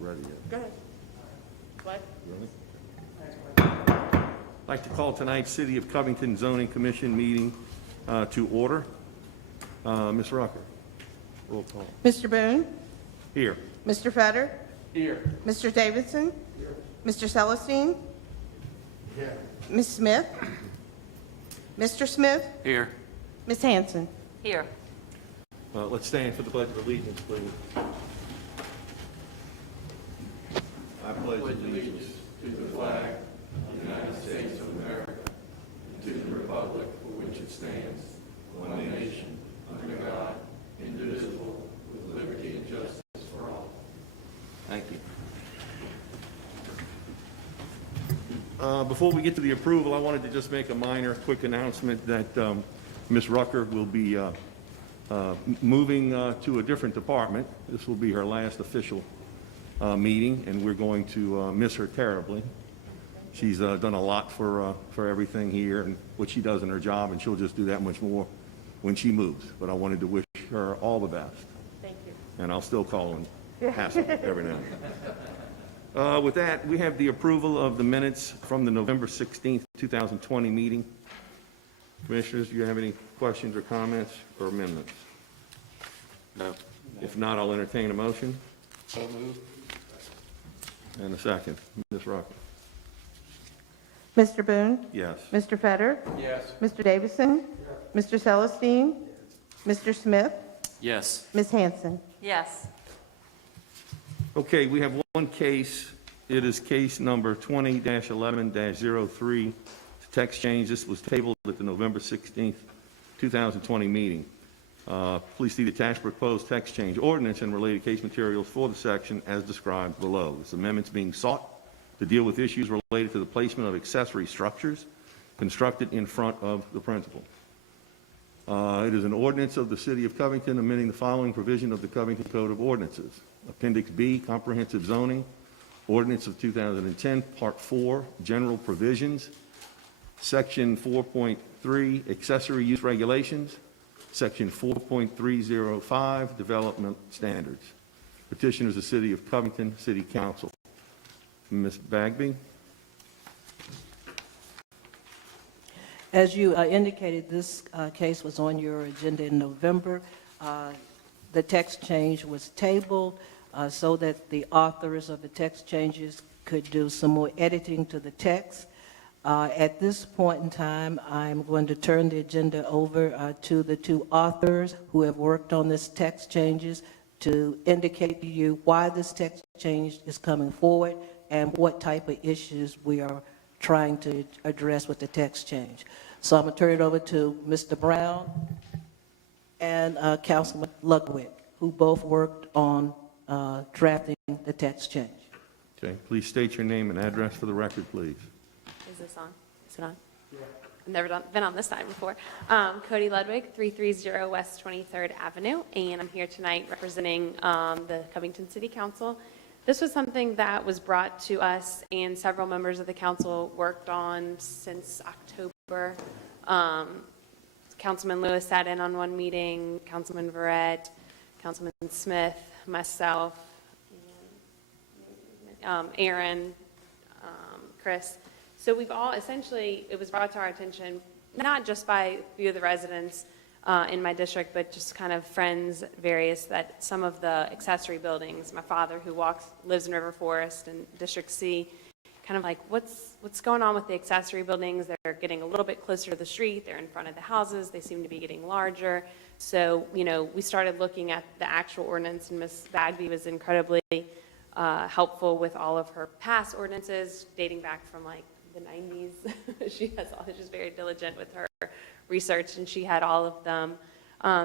ready yet. Go ahead. What? Really? I'd like to call tonight's City of Covington Zoning Commission meeting to order. Ms. Rucker, roll call. Mr. Boone? Here. Mr. Fetter? Here. Mr. Davidson? Here. Mr. Celestine? Here. Ms. Smith? Mr. Smith? Here. Ms. Hanson? Here. Let's stand for the Pledge of Allegiance, please. I pledge allegiance to the flag of the United States of America, and to the republic for which it stands, one nation, under God, indivisible, with liberty and justice for all. Thank you. Before we get to the approval, I wanted to just make a minor, quick announcement that Ms. Rucker will be moving to a different department. This will be her last official meeting, and we're going to miss her terribly. She's done a lot for everything here and what she does in her job, and she'll just do that much more when she moves. But I wanted to wish her all the best. Thank you. And I'll still call and hassle every now and then. With that, we have the approval of the minutes from the November 16th, 2020 meeting. Commissioners, do you have any questions or comments or amendments? No. If not, I'll entertain a motion. So moved. And a second. Ms. Rucker. Mr. Boone? Yes. Mr. Fetter? Yes. Mr. Davidson? Mr. Celestine? Mr. Smith? Yes. Ms. Hanson? Yes. Okay, we have one case. It is case number 20-11-03. Text change. This was tabled at the November 16th, 2020 meeting. Please see the attached proposed text change ordinance and related case materials for the section as described below. This amendment's being sought to deal with issues related to the placement of accessory structures constructed in front of the principal. It is an ordinance of the City of Covington amending the following provision of the Covington Code of Ordinances. Appendix B, Comprehensive Zoning, Ordinance of 2010, Part 4, General Provisions, Section 4.3, Accessory Use Regulations, Section 4.305, Development Standards. Petitioners, the City of Covington City Council. Ms. Bagby. As you indicated, this case was on your agenda in November. The text change was tabled so that the authors of the text changes could do some more editing to the text. At this point in time, I'm going to turn the agenda over to the two authors who have worked on this text changes to indicate to you why this text change is coming forward and what type of issues we are trying to address with the text change. So I'm going to turn it over to Mr. Brown and Councilman Ludwig, who both worked on drafting the text change. Okay, please state your name and address for the record, please. Is this on? Is it on? Yeah. I've never been on this side before. Cody Ludwig, 330 West 23rd Avenue, and I'm here tonight representing the Covington City Council. This was something that was brought to us and several members of the council worked on since October. Councilman Lewis sat in on one meeting, Councilman Verrett, Councilman Smith, myself, Aaron, Chris. So we've all essentially, it was brought to our attention, not just by a few of the residents in my district, but just kind of friends, various, that some of the accessory buildings, my father who lives in River Forest and District C, kind of like, what's going on with the accessory buildings? They're getting a little bit closer to the street. They're in front of the houses. They seem to be getting larger. So, we started looking at the actual ordinance, and Ms. Bagby was incredibly helpful with all of her past ordinances dating back from like the 90s. She's very diligent with her research, and she had all of them.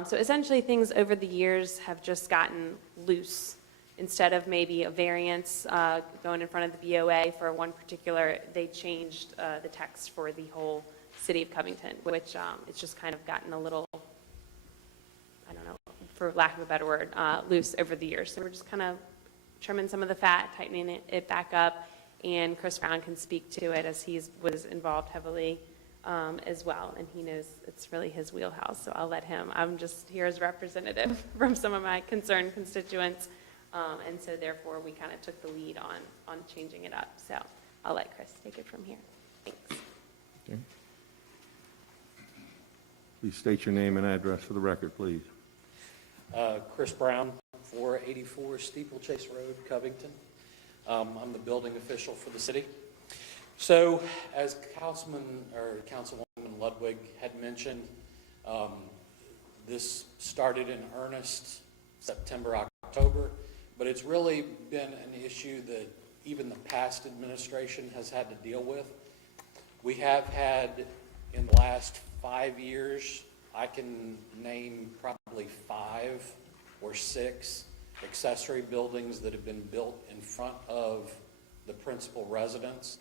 So essentially things over the years have just gotten loose. Instead of maybe a variance going in front of the BOA for one particular, they changed the text for the whole City of Covington, which it's just kind of gotten a little, I don't know, for lack of a better word, loose over the years. So we're just kind of trimming some of the fat, tightening it back up, and Chris Brown can speak to it as he was involved heavily as well, and he knows it's really his wheelhouse, so I'll let him. I'm just here as a representative from some of my concerned constituents And so therefore, we kind of took the lead on changing it up. So I'll let Chris take it from here. Thanks. Okay. Please state your name and address for the record, please. Chris Brown, 484 Steeplechase Road, Covington. I'm the building official for the city. So, as Councilwoman Ludwig had mentioned, this started in earnest September, October, but it's really been an issue that even the past administration has had to deal with. We have had, in the last 5 years, I can name probably 5 or 6 accessory buildings that have been built in front of the principal residence.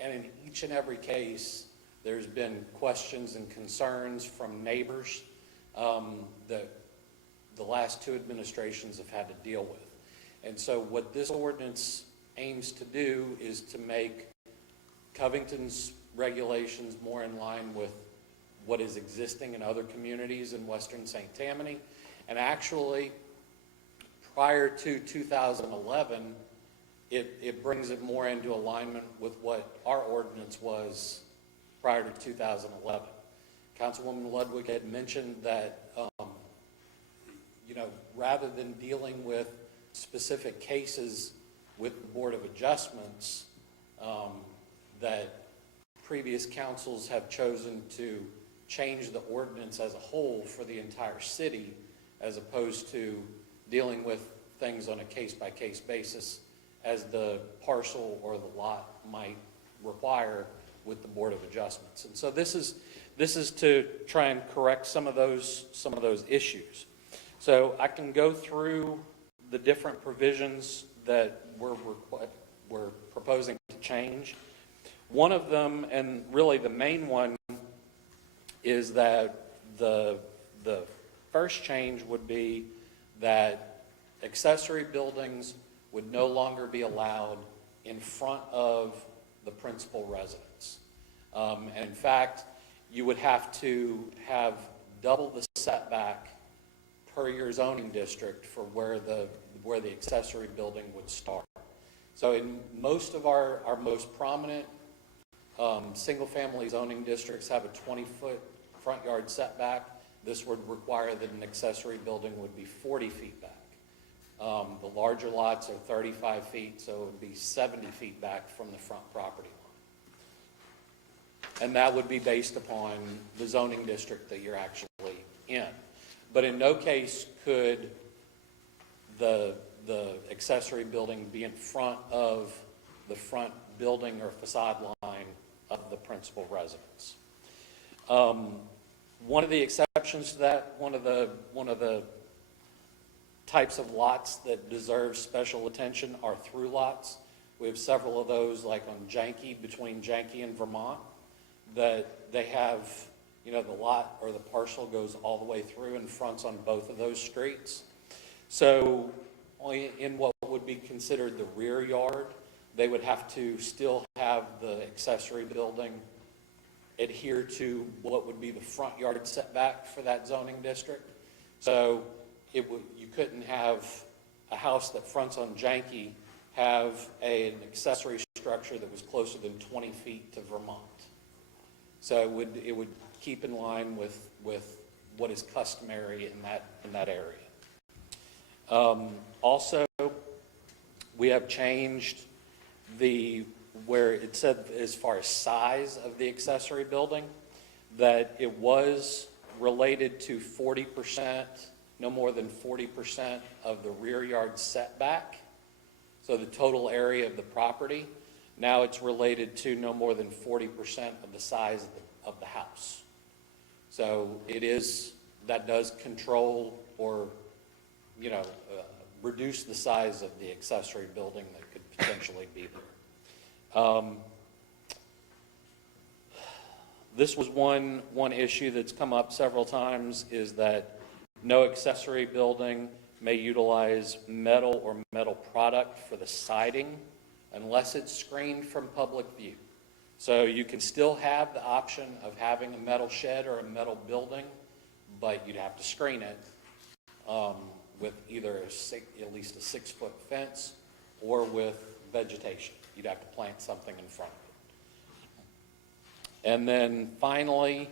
And in each and every case, there's been questions and concerns from neighbors that the last 2 administrations have had to deal with. And so what this ordinance aims to do is to make Covington's regulations more in line with what is existing in other communities in Western St. Tammany. And actually, prior to 2011, it brings it more into alignment with what our ordinance was prior to 2011. Councilwoman Ludwig had mentioned that, rather than dealing with specific cases with the Board of Adjustments, that previous councils have chosen to change the ordinance as a whole for the entire city, as opposed to dealing with things on a case-by-case basis as the parcel or the lot might require with the Board of Adjustments. And so this is to try and correct some of those issues. So I can go through the different provisions that we're proposing to change. One of them, and really the main one, is that the first change would be that accessory buildings would no longer be allowed in front of the principal residence. And in fact, you would have to have double the setback per your zoning district for where the accessory building would start. So in most of our most prominent single-family zoning districts have a 20-foot front yard setback. This would require that an accessory building would be 40 feet back. The larger lots are 35 feet, so it would be 70 feet back from the front property line. And that would be based upon the zoning district that you're actually in. But in no case could the accessory building be in front of the front building or facade line of the principal residence. One of the exceptions to that, one of the types of lots that deserve special attention are through lots. We have several of those, like on Janky, between Janky and Vermont, that they have, the lot or the parcel goes all the way through and fronts on both of those streets. So in what would be considered the rear yard, they would have to still have the accessory building adhere to what would be the front yard setback for that zoning district. So you couldn't have a house that fronts on Janky have an accessory structure that was closer than 20 feet to Vermont. So it would keep in line with what is customary in that area. Also, we have changed where it said as far as size of the accessory building, that it was related to 40%, no more than 40% of the rear yard setback, so the total area of the property. Now it's related to no more than 40% of the size of the house. So that does control or, reduce the size of the accessory building that could potentially be there. This was one issue that's come up several times, is that no accessory building may utilize metal or metal product for the siding unless it's screened from public view. So you can still have the option of having a metal shed or a metal building, but you'd have to screen it with either at least a 6-foot fence or with vegetation. You'd have to plant something in front of it. And then finally,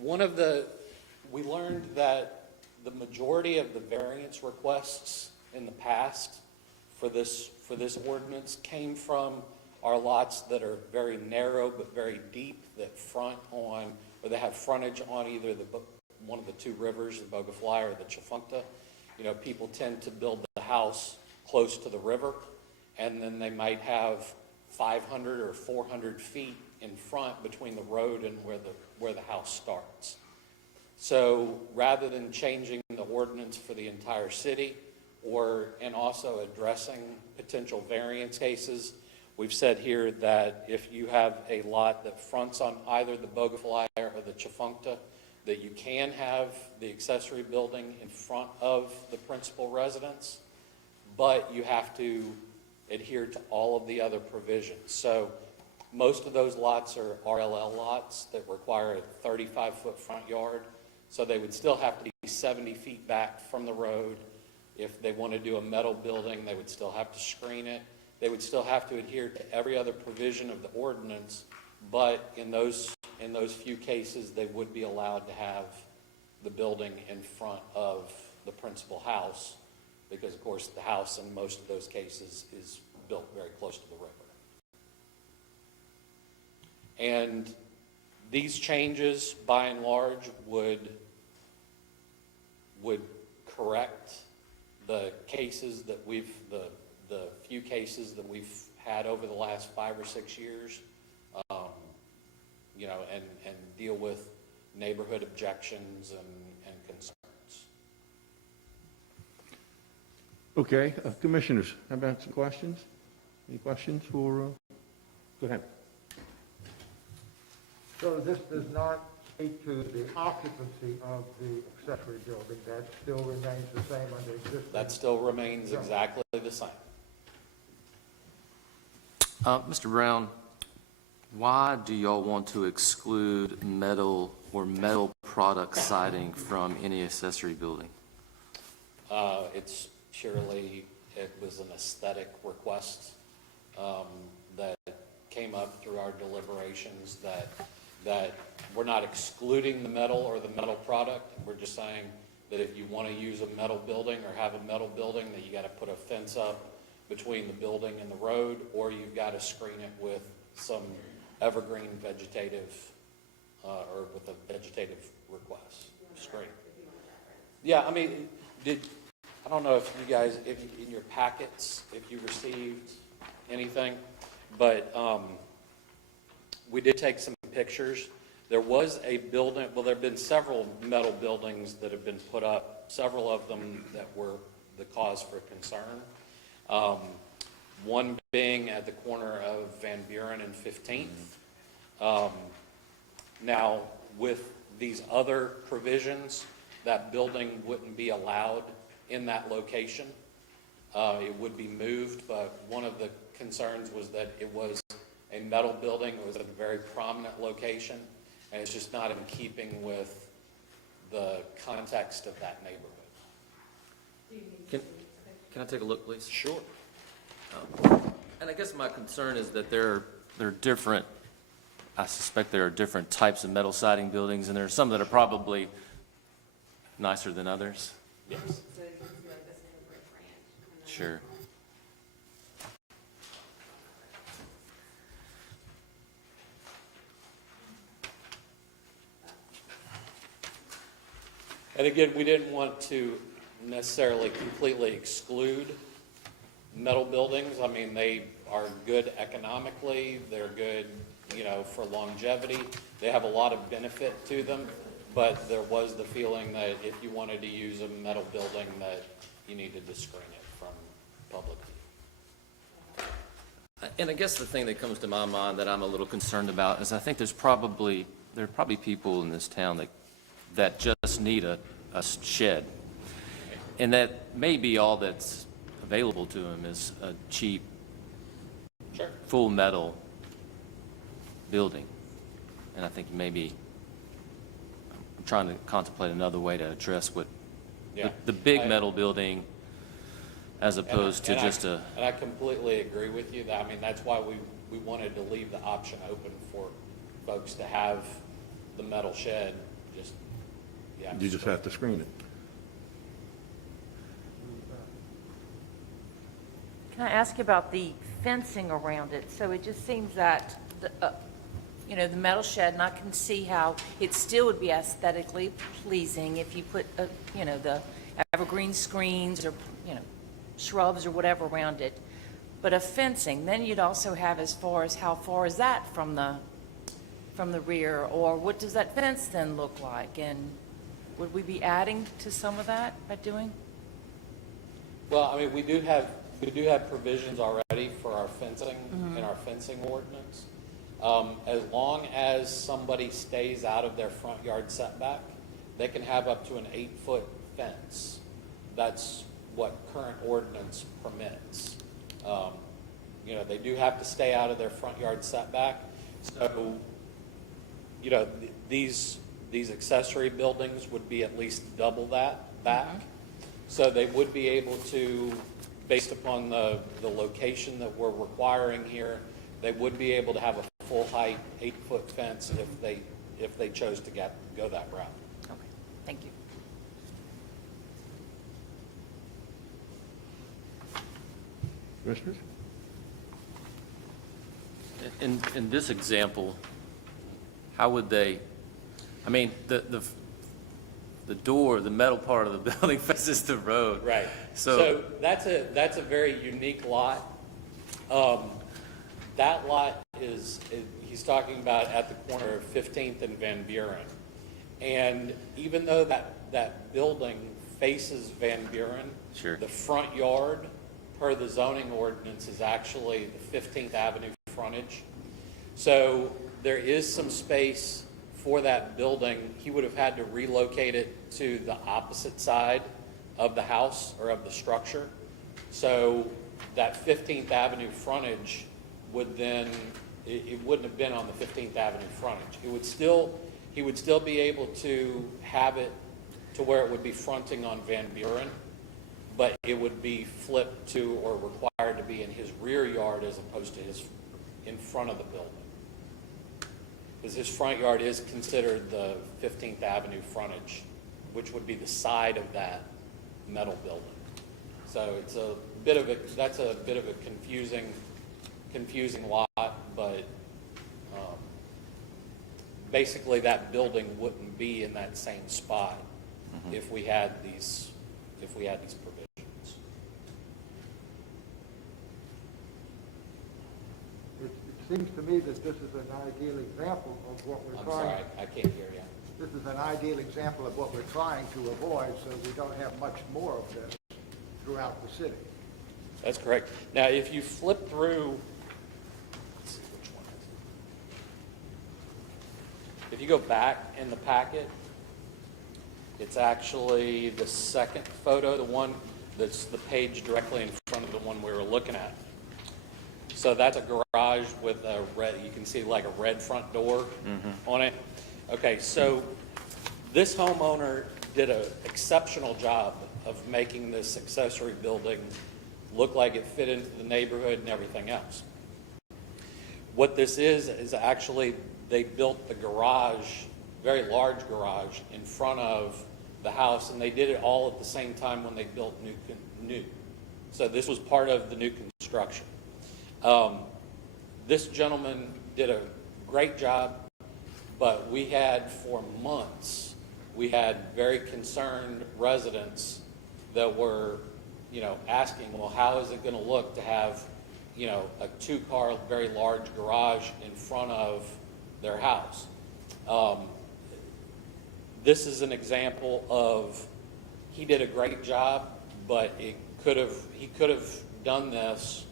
we learned that the majority of the variance requests in the past for this ordinance came from our lots that are very narrow but very deep, that front on, or they have frontage on either one of the two rivers, the Bogafly or the Chafuncta. You know, people tend to build the house close to the river, and then they might have 500 or 400 feet in front between the road and where the house starts. So rather than changing the ordinance for the entire city and also addressing potential variance cases, we've said here that if you have a lot that fronts on either the Bogafly or the Chafuncta, that you can have the accessory building in front of the principal residence, but you have to adhere to all of the other provisions. So most of those lots are RLL lots that require a 35-foot front yard, so they would still have to be 70 feet back from the road. If they want to do a metal building, they would still have to screen it. They would still have to adhere to every other provision of the ordinance, but in those few cases, they would be allowed to have the building in front of the principal house, because of course the house in most of those cases is built very close to the river. And these changes, by and large, would correct the cases that the few cases that we've had over the last 5 or 6 years, you know, and deal with neighborhood objections and concerns. Okay, commissioners, how about some questions? Any questions for, go ahead. So this does not speak to the occupancy of the accessory building, that still remains the same under existing? That still remains exactly the same. Mr. Brown, why do y'all want to exclude metal or metal product siding from any accessory building? It's purely, it was an aesthetic request that came up through our deliberations, that we're not excluding the metal or the metal product. We're just saying that if you want to use a metal building or have a metal building, that you got to put a fence up between the building and the road, or you've got to screen it with some evergreen vegetative, or with a vegetative request, screen. Yeah, I mean, I don't know if you guys, if in your packets, if you received anything, but we did take some pictures. There was a building, well, there have been several metal buildings that have been put up, several of them that were the cause for concern. One being at the corner of Van Buren and 15th. Now, with these other provisions, that building wouldn't be allowed in that location. It would be moved, but one of the concerns was that it was a metal building. It was at a very prominent location, and it's just not in keeping with the context of that neighborhood. Can I take a look, please? Sure. And I guess my concern is that there are different, I suspect there are different types of metal siding buildings, and there are some that are probably nicer than others. Yes. So it can be like this kind of brick ranch. Sure. And again, we didn't want to necessarily completely exclude metal buildings. I mean, they are good economically, they're good, you know, for longevity. They have a lot of benefit to them, but there was the feeling that if you wanted to use a metal building, that you needed to screen it from public view. And I guess the thing that comes to my mind that I'm a little concerned about is I think there are probably people in this town that just need a shed. And that may be all that's available to them is a cheap, Sure. full metal building. And I think maybe I'm trying to contemplate another way to address what Yeah. The big I- metal building as opposed to And just a, And I completely agree with you. I mean, that's why we wanted to leave the option open for folks to have the metal shed, just, yeah. You just have to screen it. Can I ask about the fencing around it? So it just seems that, the metal shed, and I can see how it still would be aesthetically pleasing if you put, the evergreen screens or, shrubs or whatever around it. But a fencing, then you'd also have as far as how far is that from the rear? Or what does that fence then look like? And would we be adding to some of that by doing? Well, I mean, we do have provisions already for our fencing, in our fencing ordinance. As long as somebody stays out of their front yard setback, they can have up to an 8-foot fence. That's what current ordinance permits. They do have to stay out of their front yard setback. So, these accessory buildings would be at least double that back. So they would be able to, based upon the location that we're requiring here, they would be able to have a full height 8-foot fence if they chose to go that route. Okay, thank you. Commissioners? in this example, how would they, I mean, the door, the metal part of the building faces the road. Right. So, So that's a very unique lot. That lot he's talking about at the corner of 15th and Van Buren. And even though that building faces Van Buren, Sure. the front yard, per the zoning ordinance, is actually the 15th Avenue frontage. So there is some space for that building. He would have had to relocate it to the opposite side of the house or of the structure. So that 15th Avenue frontage would then, it wouldn't have been on the 15th Avenue frontage. He would still be able to have it to where it would be fronting on Van Buren, but it would be flipped to or required to be in his rear yard as opposed to in front of the building. Because his front yard is considered the 15th Avenue frontage, which would be the side of that metal building. So that's a bit of a confusing lot, but basically that building wouldn't be in that same spot if we had these provisions. It seems to me that this is an ideal example of what we're I'm trying. sorry, I can't hear you. This is an ideal example of what we're trying to avoid, so we don't have much more of this throughout the city. That's correct. Now, if you flip through, let's see which one is it. If you go back in the packet, it's actually the second photo, the one that's the page directly in front of the one we were looking at. So that's a garage with a red, you can see like a red front door on it. Okay, so this homeowner did an exceptional job of making this accessory building look like it fit into the neighborhood and everything else. What this is actually they built the garage, very large garage, in front of the house, and they did it all at the same time when they built new. So this was part of the new construction. This gentleman did a great job, but we had for months, we had very concerned residents that were, asking, well, how is it going to look to have, a 2-car, very large garage in front of their house? This is an example of, he did a great job, but he could have done this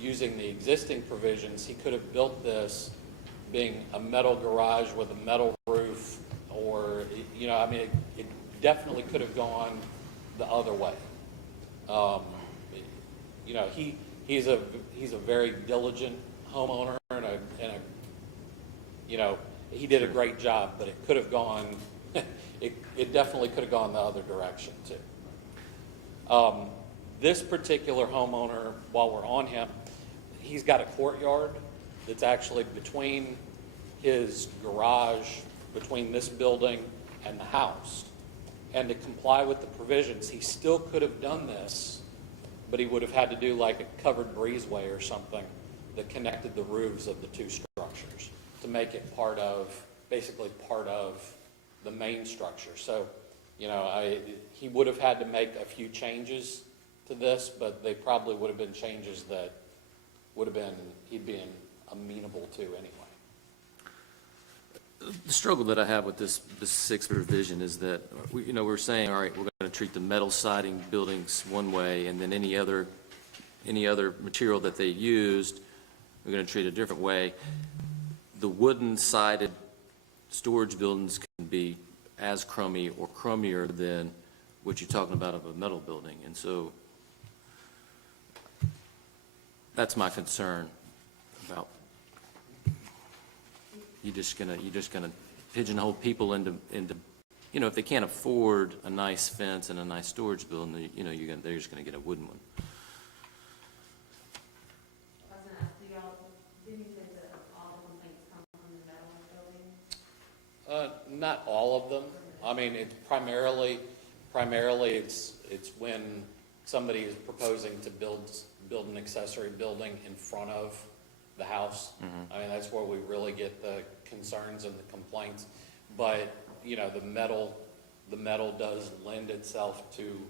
using the existing provisions. He could have built this being a metal garage with a metal roof, or, it definitely could have gone the other way. He's a very diligent homeowner, and he did a great job, but it could have gone it definitely could have gone the other direction too. This particular homeowner, while we're on him, he's got a courtyard that's actually between his garage, between this building and the house. And to comply with the provisions, he still could have done this, but he would have had to do like a covered breezeway or something that connected the roofs of the two structures to make it basically part of the main structure. So, you know, he would have had to make a few changes to this, but they probably would have been changes that he'd been amenable to anyway. The struggle that I have with this sixth revision is that, we're saying, all right, we're going to treat the metal siding buildings one way, and then any other material that they used, we're going to treat a different way. The wooden sided storage buildings can be as crummy or crummier than what you're talking about of a metal building. And so that's my concern about, you're just gonna pigeonhole people into, if they can't afford a nice fence and a nice storage building, they're just gonna get a wooden one. I was gonna ask, didn't you say that all the complaints come from the metal building? Not all of them. I mean, it's primarily it's when somebody is proposing to build an accessory building in front of the house. I mean, that's where we really get the concerns and the complaints. But, the metal does lend itself to,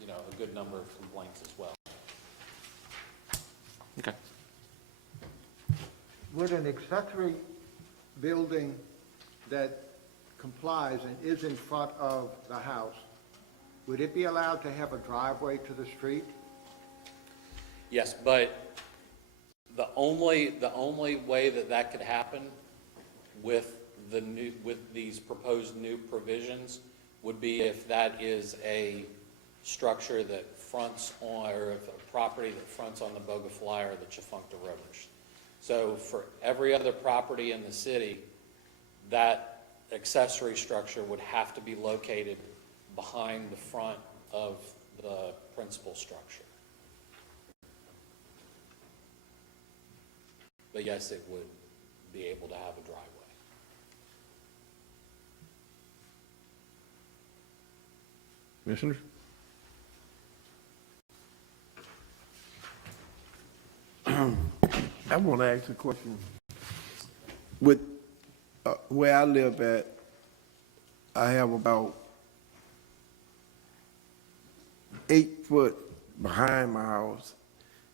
a good number of complaints as well. Okay. Would an accessory building that complies and is in front of the house, would it be allowed to have a driveway to the street? Yes, but the only way that could happen with these proposed new provisions would be if that is a structure that fronts on, or if a property that fronts on the Bogafly or the Chafuncta Rivers. So for every other property in the city, that accessory structure would have to be located behind the front of the principal structure. But yes, it would be able to have a driveway. Commissioners? I want to ask a question. With where I live at, I have about 8 foot behind my house,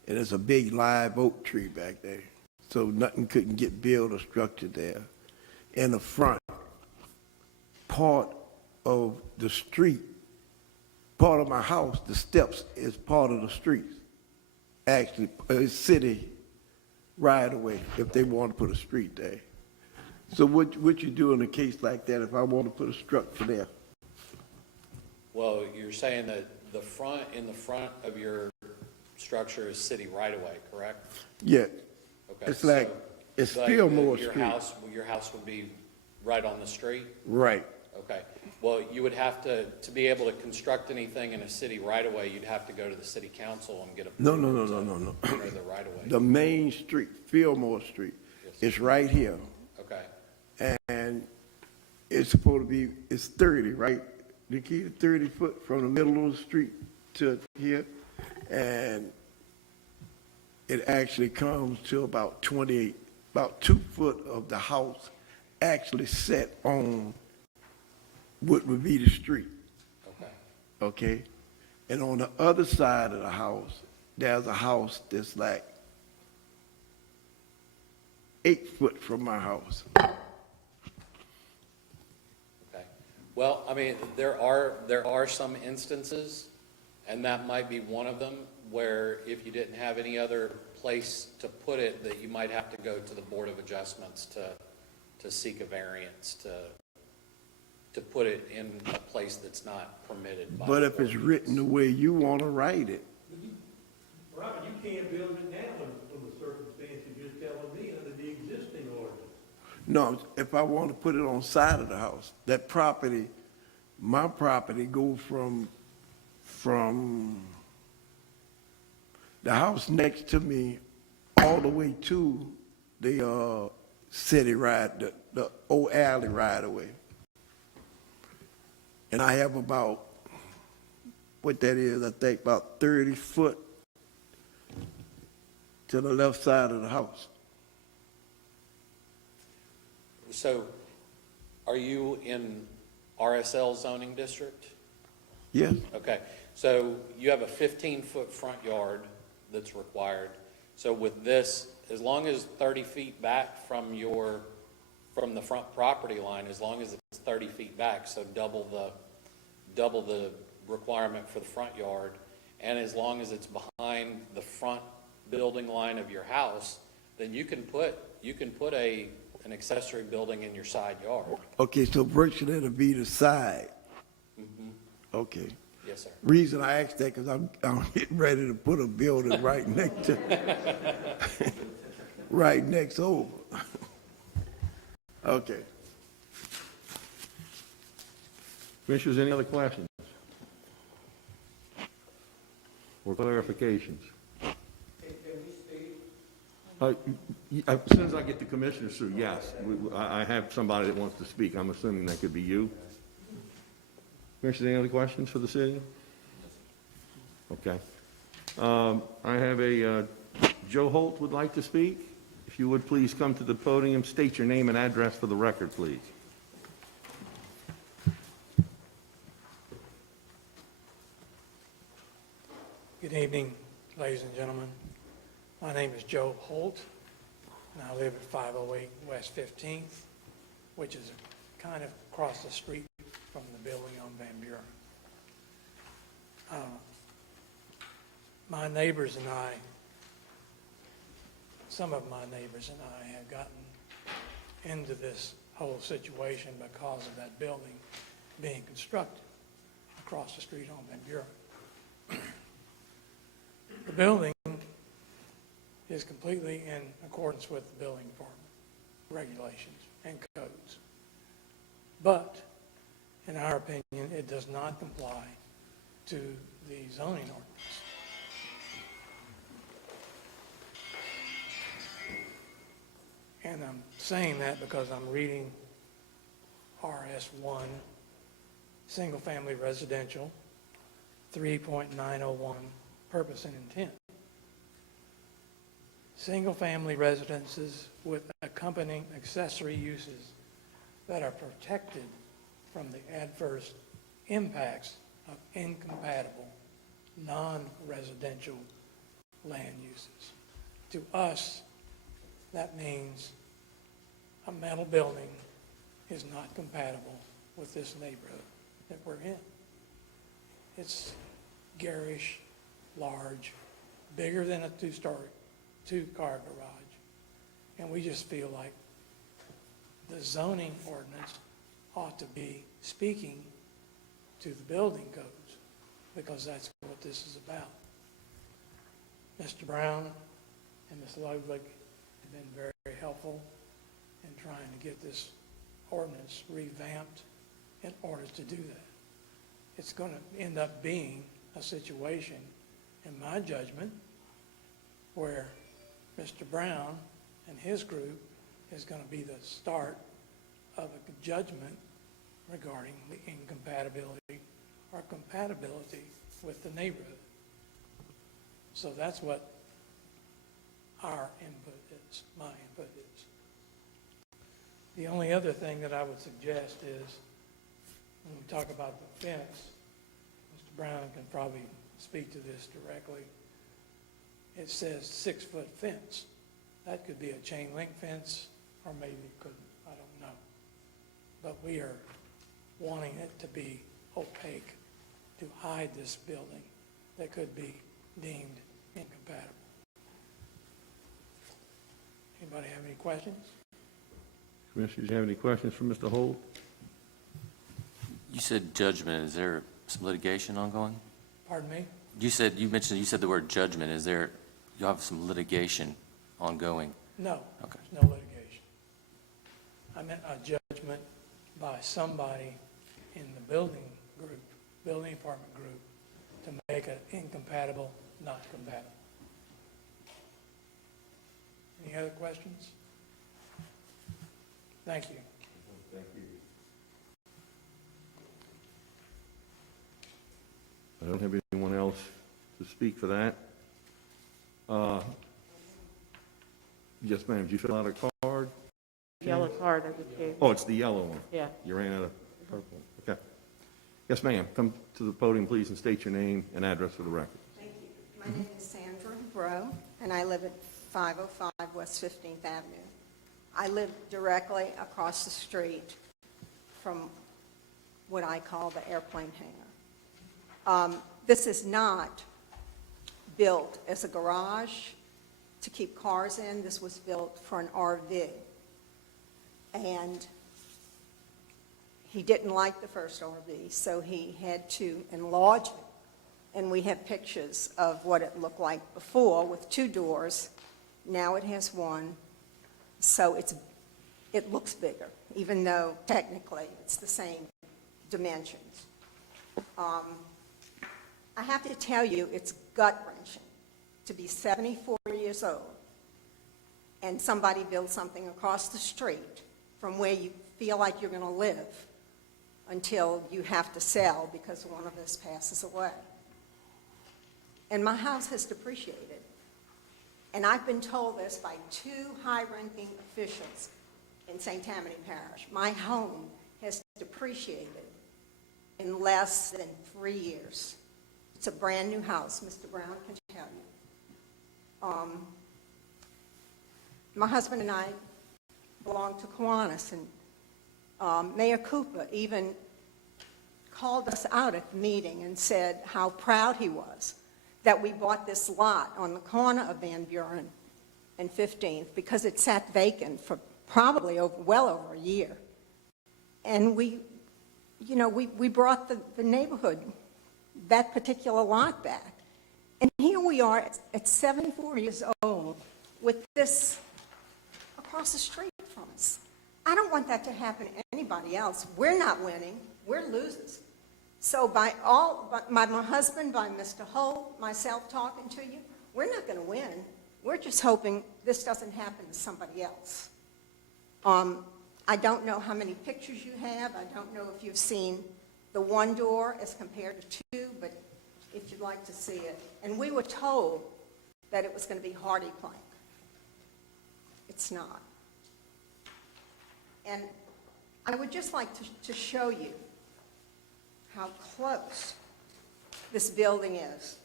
and there's a big live oak tree back there. So nothing couldn't get built or structured there. In the front part of the street, part of my house, the steps is part of the street. Actually, it's city right away if they want to put a street there. So what you do in a case like that if I want to put a structure there? Well, you're saying that in the front of your structure is city right away, correct? Yeah. Okay. It's like, it's still more street. Your house would be right on the street? Right. Okay. Well, you would have to be able to construct anything in a city right away, you'd have to go to the city council and get a. No. enter the right of way. The main street, Fillmore Street, Yes. is right here. Okay. And it's supposed to be, it's 30, right? Nikita, 30 foot from the middle of the street to here. And it actually comes to about 28, about 2 foot of the house actually set on what would be the street. Okay. Okay? And on the other side of the house, there's a house that's like 8 foot from my house. Okay. Well, I mean, there are some instances, and that might be one of them, where if you didn't have any other place to put it, that you might have to go to the Board of Adjustments to seek a variance to put it in a place that's not permitted by. But the if it's ordinance. written the way you want to write it, Right, you can't build it now under the circumstances you're telling me under the existing ordinance. No, if I want to put it on side of the house, that property, my property goes from the house next to me all the way to the city right, the old alley right away. And I have about, what that is, I think about 30 foot to the left side of the house. So are you in RSL zoning district? Yes, Okay, so you have a 15-foot front yard that's required. So with this, as long as 30 feet back from the front property line, as long as it's 30 feet back, so double the requirement for the front yard, and as long as it's behind the front building line of your house, then you can put an accessory building in your side yard. okay, so virtually it'll be the side. Okay. Yes, sir. Reason I asked that, because I'm getting ready to put a building right next to, right next over. Okay. Commissioners, any other questions? Or clarifications? As soon as I get the commissioners through, yes. I have somebody that wants to speak. I'm assuming that could be you. Commissioners, any other questions for the city? Okay. I have Joe Holt would like to speak. If you would please come to the podium, state your name and address for the record, please. Good evening, ladies and gentlemen. My name is Joe Holt, and I live at 508 West 15th, which is kind of across the street from the building on Van Buren. My neighbors and I, some of my neighbors and I have gotten into this whole situation because of that building being constructed across the street on Van Buren. The building is completely in accordance with the building department regulations and codes. But, in our opinion, it does not comply to the zoning ordinance. And I'm saying that because I'm reading RS1, single-family residential, 3.901, purpose and intent. Single-family residences with accompanying accessory uses that are protected from the adverse impacts of incompatible, non-residential land uses. To us, that means a metal building is not compatible with this neighborhood that we're in. It's garish, large, bigger than a two-car garage. And we just feel like the zoning ordinance ought to be speaking to the building codes, because that's what this is about. Mr. Brown and Ms. Ludwig have been very helpful in trying to get this ordinance revamped in order to do that. It's going to end up being a situation, in my judgment, where Mr. Brown and his group is going to be the start of a judgment regarding the incompatibility or compatibility with the neighborhood. So that's what our input is, my input is. The only other thing that I would suggest is, when we talk about the fence, Mr. Brown can probably speak to this directly. It says 6-foot fence. That could be a chain link fence, or maybe it couldn't, I don't know. But we are wanting it to be opaque, to hide this building that could be deemed incompatible. Anybody have any questions? Commissioners, do you have any questions for Mr. Holt? You said judgment. Is there some litigation ongoing? Pardon me? You said the word judgment. Is there, you have some litigation ongoing? No. Okay. There's no litigation. I meant a judgment by somebody in the building department group, to make it incompatible, not compatible. Any other questions? Thank you. Thank you. I don't have anyone else to speak for that. Yes, ma'am, did you fill out a card? Yellow card I just gave you. Oh, it's the yellow one. Yeah. You ran out of purple. Okay. Yes, ma'am, come to the podium, please, and state your name and address for the record. Thank you. My name is Sandra Bro, and I live at 505 West 15th Avenue. I live directly across the street from what I call the airplane hangar. This is not built as a garage to keep cars in. This was built for an RV. And he didn't like the first RV, so he had to enlarge it. And we have pictures of what it looked like before with 2 doors. Now it has 1. So it looks bigger, even though technically it's the same dimensions. I have to tell you, it's gut-wrenching to be 74 years old and somebody builds something across the street from where you feel like you're going to live until you have to sell because one of us passes away. And my house has depreciated. And I've been told this by 2 high-ranking officials in St. Tammany Parish. My home has depreciated in less than 3 years. It's a brand-new house, Mr. Brown can tell you. My husband and I belong to Kiwanis, and Mayor Cooper even called us out at the meeting and said how proud he was that we bought this lot on the corner of Van Buren and 15th because it sat vacant for probably well over a year. And we brought the neighborhood, that particular lot back. And here we are at 74 years old with this across the street from us. I don't want that to happen to anybody else. We're not winning. We're losers. So by my husband, by Mr. Holt, myself talking to you, we're not going to win. We're just hoping this doesn't happen to somebody else. I don't know how many pictures you have. I don't know if you've seen the 1 door as compared to 2, but if you'd like to see it. And we were told that it was going to be hardy plank. It's not. And I would just like to show you how close this building is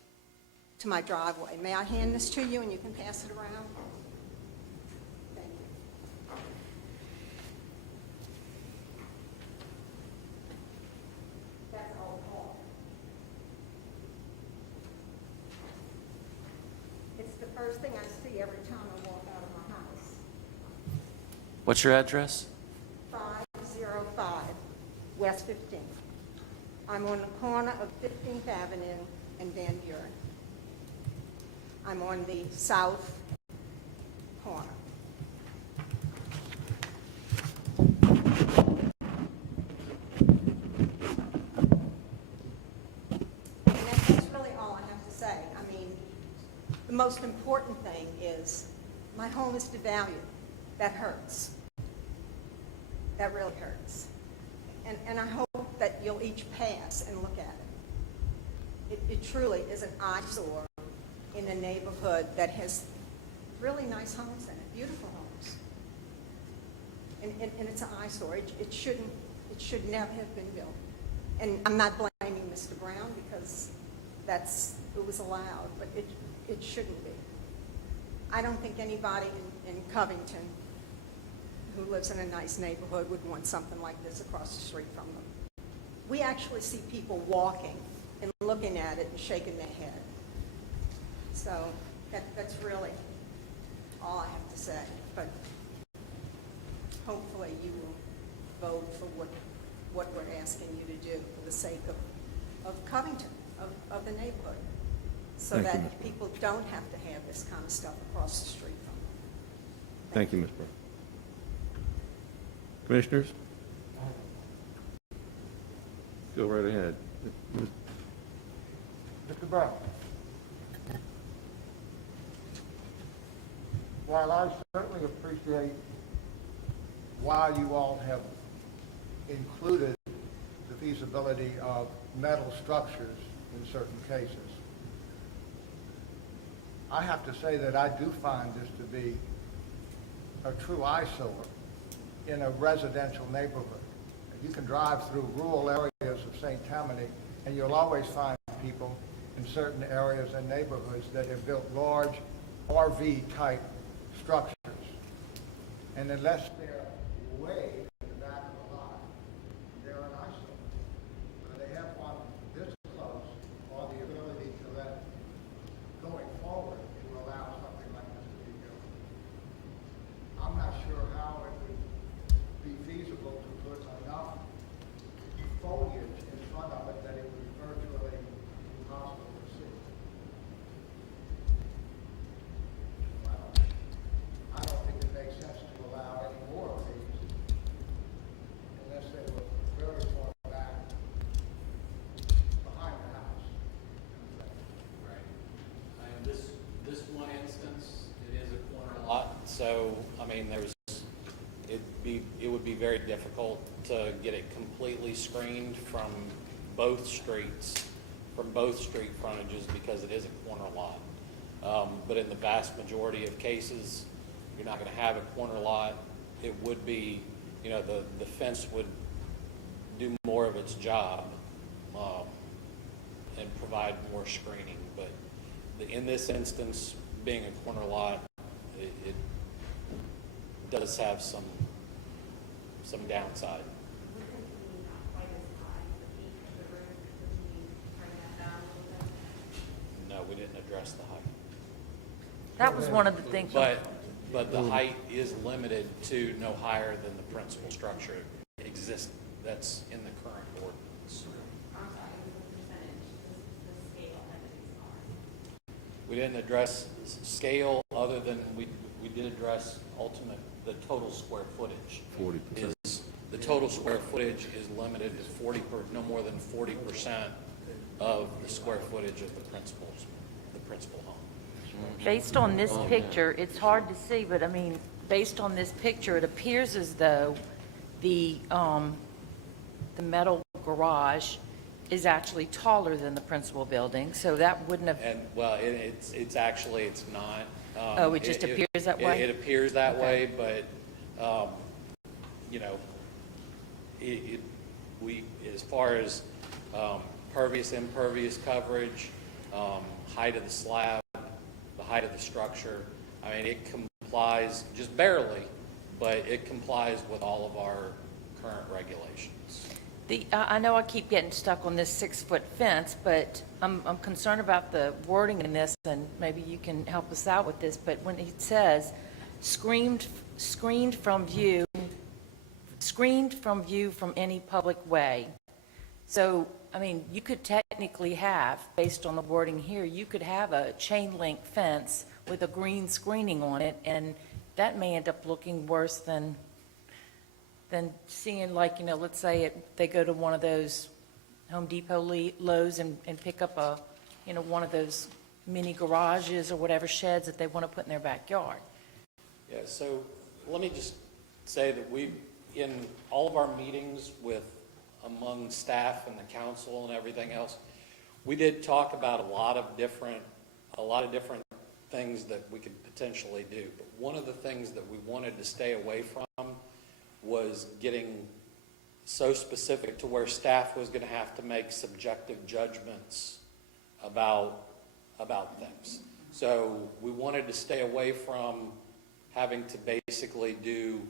to my driveway. May I hand this to you and you can pass it around? Thank you. That's Old Hall. It's the first thing I see every time I walk out of my house. What's your address? 505 West 15th. I'm on the corner of 15th Avenue and Van Buren. I'm on the south corner. And that's really all I have to say. I mean, the most important thing is my home is devalued. That hurts. That really hurts. And I hope that you'll each pass and look at it. It truly is an eyesore in a neighborhood that has really nice homes in it, beautiful homes. And it's an eyesore. It should never have been built. And I'm not blaming Mr. Brown because it was allowed, but it shouldn't be. I don't think anybody in Covington who lives in a nice neighborhood would want something like this across the street from them. We actually see people walking and looking at it and shaking their head. So that's really all I have to say. But hopefully you will vote for what we're asking you to do for the sake of Covington, of the neighborhood, so Thank you, that Ms. Brown. people don't have to have this kind of stuff across the street from them. Thank you, Ms. Brown. Commissioners? Go right ahead. Mr. Brown? While I certainly appreciate why you all have included the feasibility of metal structures in certain cases, I have to say that I do find this to be a true eyesore in a residential neighborhood. You can drive through rural areas of St. Tammany, and you'll always find people in certain areas and neighborhoods that have built large RV-type structures. And unless they're way in the back of the lot, they're an eyesore. They have one this close, or the ability to let, going forward, to allow something like this to be built. I'm not sure how it would be feasible to put enough foliage in front of it that it would be virtually impossible to see. I don't think it makes sense to allow any more of these unless they were very far back behind the house. Right. And this one instance, it is a corner lot, so, I mean, it would be very difficult to get it completely screened from both street frontages because it is a corner lot. But in the vast majority of cases, you're not going to have a corner lot. It would be, the fence would do more of its job and provide more screening. But in this instance, being a corner lot, it does have some downside. No, we didn't address the height. That was one of the things. But the height is limited to no higher than the principal structure exists that's in the current ordinance. We didn't address scale other than we did address the total square footage. 40%. The total square footage is limited to no more than 40% of the square footage of the principal home. Based on this picture, it's hard to see, but I mean, based on this picture, it appears as though the metal garage is actually taller than the principal building, so that wouldn't have. And, well, it's not. Oh, it just appears that way? It appears that way, but, as far as pervious, impervious coverage, height of the slab, the height of the structure, I mean, it complies, just barely, but it complies with all of our current regulations. I know I keep getting stuck on this 6-foot fence, but I'm concerned about the wording in this, and maybe you can help us out with this, but when it says screened from view from any public way. So, I mean, you could technically have, based on the wording here, you could have a chain link fence with a green screening on it, and that may end up looking worse than seeing, like, let's say they go to one of those Home Depot Lowe's and pick up one of those mini garages or whatever sheds that they want to put in their backyard. Yeah, so let me just say that in all of our meetings among staff and the council and everything else, we did talk about a lot of different things that we could potentially do. But one of the things that we wanted to stay away from was getting so specific to where staff was going to have to make subjective judgments about things. So we wanted to stay away from having to basically do,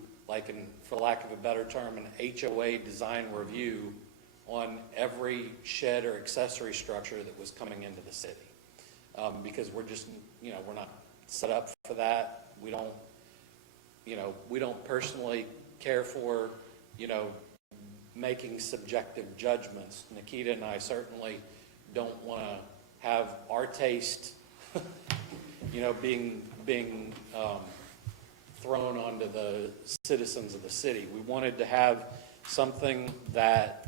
for lack of a better term, an HOA design review on every shed or accessory structure that was coming into the city. Because we're just, we're not set up for that. We don't personally care for, making subjective judgments. Nikita and I certainly don't want to have our taste, being thrown onto the citizens of the city. We wanted to have something that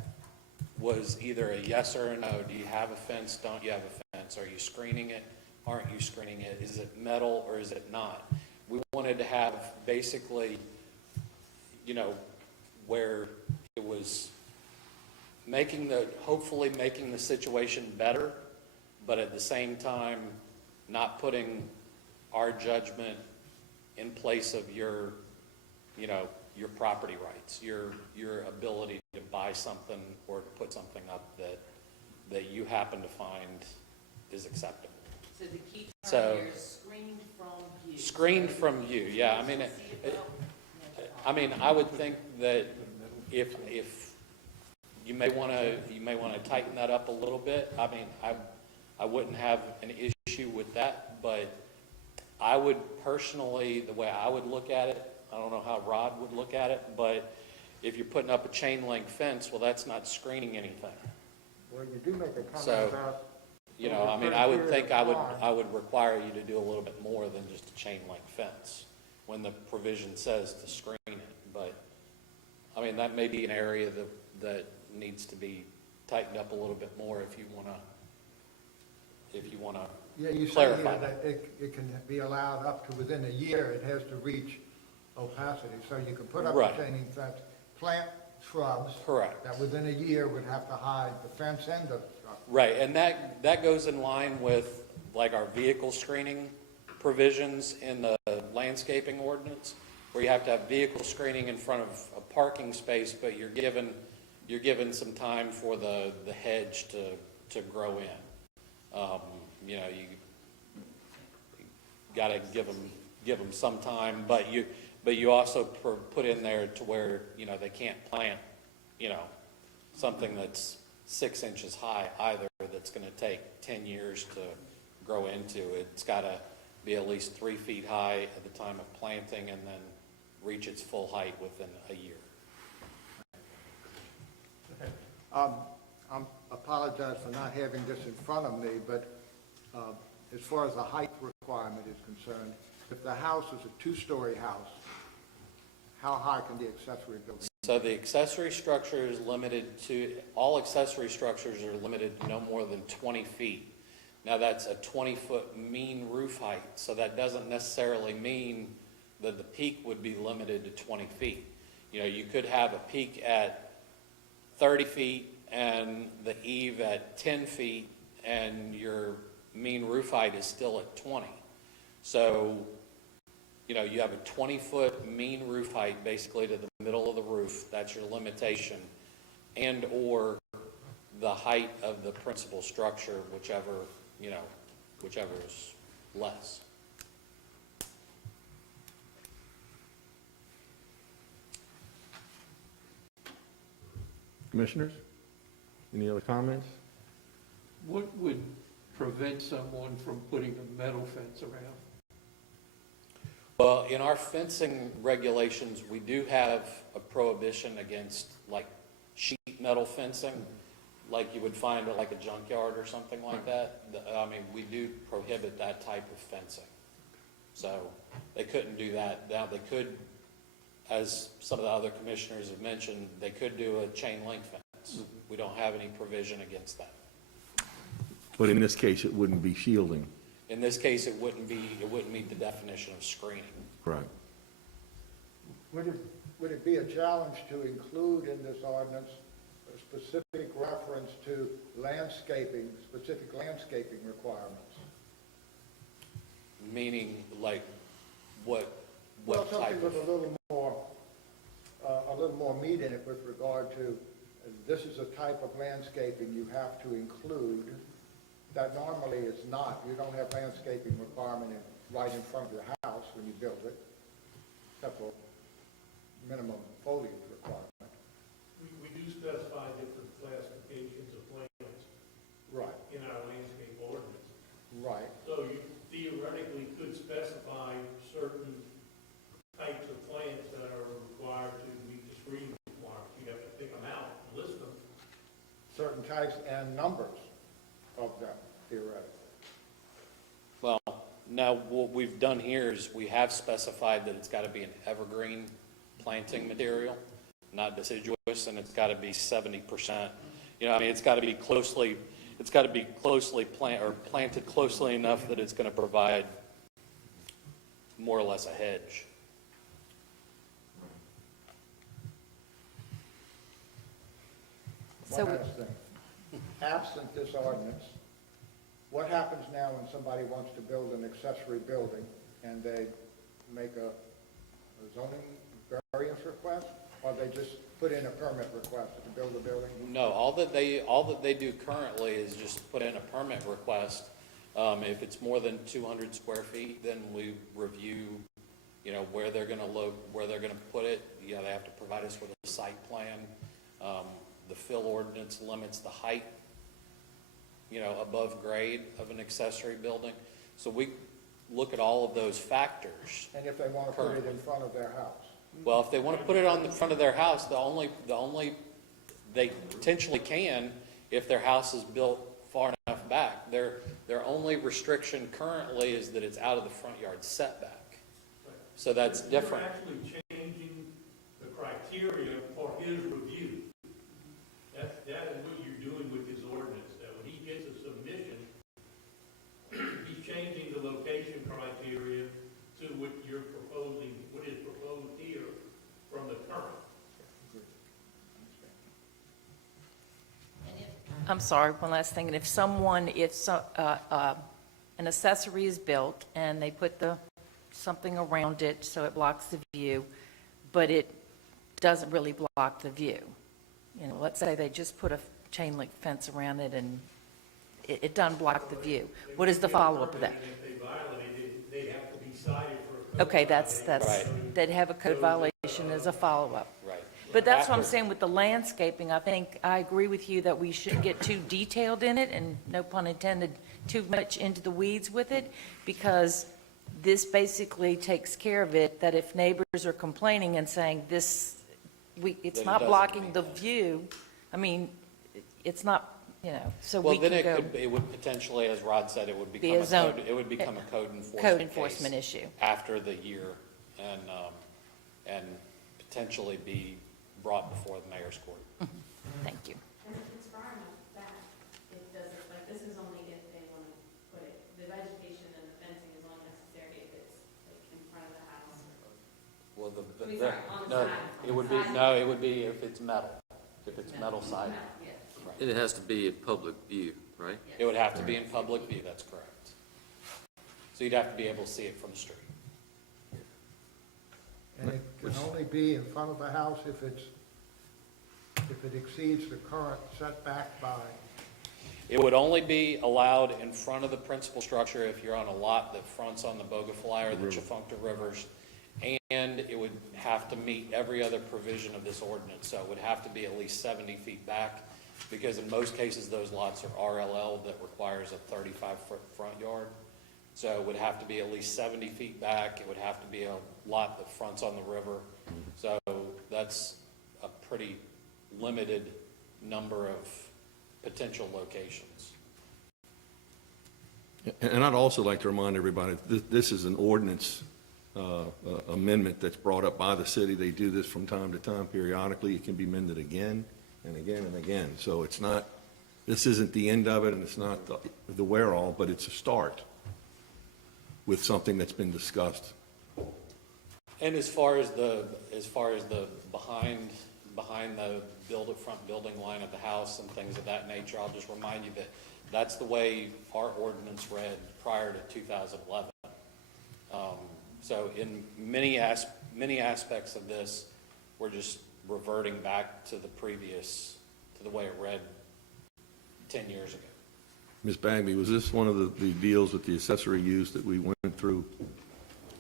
was either a yes or a no. Do you have a fence? Don't you have a fence? Are you screening it? Aren't you screening it? Is it metal or is it not? We wanted to have basically, you know, where it was hopefully making the situation better, but at the same time, not putting our judgment in place of your, you know, your property rights, your ability to buy something or to put something up that you happen to find is acceptable. So the key So- term here is screened from view. Screened from view, yeah. I mean, I would think that if you may want to tighten that up a little bit. I mean, I wouldn't have an issue with that, but I would personally, the way I would look at it, I don't know how Rod would look at it, but if you're putting up a chain link fence, well, that's not screening anything. Well, you do make a comment So, about, you know, I mean, I would think I would require you to do a little bit more than just a chain link fence when the provision says to screen it. But, I mean, that may be an area that needs to be tightened up a little bit more if you want to yeah, you say clarify here that it can be allowed up to within a year, it has to reach opacity. So you can put up Right. a chain link fence, plant shrubs. Correct. That within a year would have to hide the fence and the shrub. Right, and that goes in line with like our vehicle screening provisions in the landscaping ordinance, where you have to have vehicle screening in front of a parking space, but you're given some time for the hedge to grow in. You know, you got to give them some time, but you also put in there to where, you know, they can't plant, you know, something that's 6 inches high either, that's going to take 10 years to grow into. It's got to be at least 3 feet high at the time of planting and then reach its full height within a year. I apologize for not having this in front of me, but as far as the height requirement is concerned, if the house is a two-story house, how high can the accessory building? So the accessory structure is limited to, all accessory structures are limited to no more than 20 feet. Now that's a 20-foot mean roof height, so that doesn't necessarily mean that the peak would be limited to 20 feet. You know, you could have a peak at 30 feet and the eave at 10 feet and your mean roof height is still at 20. So, you know, you have a 20-foot mean roof height basically to the middle of the roof. That's your limitation. And or the height of the principal structure, whichever is less. Commissioners, any other comments? What would prevent someone from putting a metal fence around? Well, in our fencing regulations, we do have a prohibition against like sheet metal fencing, like you would find at like a junkyard or something like that. I mean, we do prohibit that type of fencing. So they couldn't do that. Now they could, as some of the other commissioners have mentioned, they could do a chain link fence. We don't have any provision against that. But in this case, it wouldn't be shielding. In this case, it wouldn't meet the definition of screening. Right. Would it be a challenge to include in this ordinance a specific reference to landscaping, specific landscaping requirements? Meaning, like, what Well, type something of? with a little more meat in it with regard to, this is a type of landscaping you have to include that normally is not. You don't have landscaping requirement right in front of your house when you build it, except for minimum foliage requirement. We do specify different classifications of plants Right, in our landscape ordinance. right. So you theoretically could specify certain types of plants that are required to meet the screening requirements. You'd have to pick them out, and list them. Certain types and numbers of them, theoretically. Well, no, Now, what we've done here is we have specified that it's got to be an evergreen planting material, not deciduous, and it's got to be 70%. You know, I mean, it's got to be closely planted closely enough that it's going to provide more or less a hedge. So- One last thing. Absent this ordinance, what happens now when somebody wants to build an accessory building and they make a zoning variance request, or they just put in a permit request to build a building? No, all that they do currently is just put in a permit request. If it's more than 200 square feet, then we review, you know, where they're going to put it. You know, they have to provide us with a site plan. The fill ordinance limits the height, you know, above grade of an accessory building. So we look at all of those factors. And if they want to put it in front of their house? Well, if they want to put it on the front of their house, they potentially can if their house is built far enough back. Their only restriction currently is that it's out of the front yard setback. So that's different. You're actually changing the criteria for his review. That is what you're doing with his ordinance, that when he gets a submission, he's changing the location criteria to what you're proposing, what is proposed here from the current. I'm sorry, one last thing. And if an accessory is built and they put something around it so it blocks the view, but it doesn't really block the view. You know, let's say they just put a chain link fence around it and it doesn't block the view. What is the follow-up of that? If they violate it, they have to be cited for a code Okay, that's, Right. they'd have a code violation as a follow-up. Right. But that's what I'm saying with the landscaping. I think, I agree with you that we shouldn't get too detailed in it, and no pun intended, too much into the weeds with it, because this basically takes care of it, that if neighbors are complaining and saying it's Then it not doesn't blocking meet the that. view, I mean, it's not, you know, so Well, we then can go it would potentially, as Rod said, it would Be become a zone- it would become a code enforcement code case enforcement issue. after the year, and potentially be brought before the mayor's court. Thank you. And if it's far enough back, it doesn't, like, this is only if they want to put it, the vegetation and the fencing is only necessary if it's, like, in front of the house. Well, I mean, sorry, on the no, side. it would be, Side. no, it would be if it's metal, if it's metal siding. Yeah. Right. And it has to be in public view, right? It would have to be in public view, that's correct. So you'd have to be able to see it from the street. And it can only be in front of the house if it exceeds the current setback by, It would only be allowed in front of the principal structure if you're on a lot that fronts on the Bogafly or the Chafuncta Rivers, and it would have to meet every other provision of this ordinance. So it would have to be at least 70 feet back, because in most cases, those lots are RLL that requires a 35-foot front yard. So it would have to be at least 70 feet back. It would have to be a lot that fronts on the river. So that's a pretty limited number of potential locations. And I'd also like to remind everybody, this is an ordinance amendment that's brought up by the city. They do this from time to time periodically. It can be amended again and again and again. So it's not, this isn't the end of it, and it's not the where-all, but it's a start with something that's been discussed. And as far as the behind the front building line of the house and things of that nature, I'll just remind you that that's the way our ordinance read prior to 2011. So in many aspects of this, we're just reverting back to the way it read 10 years ago. Ms. Bagby, was this one of the deals with the accessory use that we went through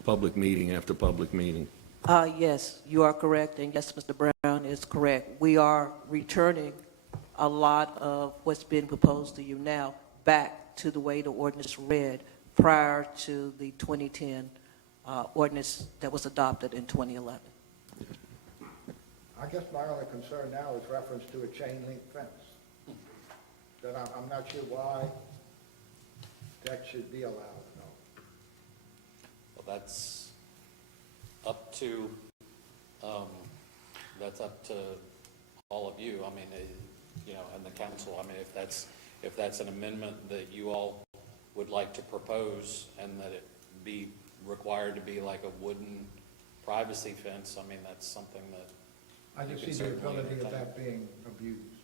public meeting after public meeting? Yes, you are correct, and yes, Mr. Brown is correct. We are returning a lot of what's been proposed to you now back to the way the ordinance read prior to the 2010 ordinance that was adopted in 2011. I guess my only concern now is reference to a chain link fence. That I'm not sure why that should be allowed, no. that's up to, that's up to all of you. I mean, you know, and the council. I mean, if that's an amendment that you all would like to propose and that it be required to be like a wooden privacy fence, I mean, that's something that I you just can see the certainly ability of entertain. that being abused.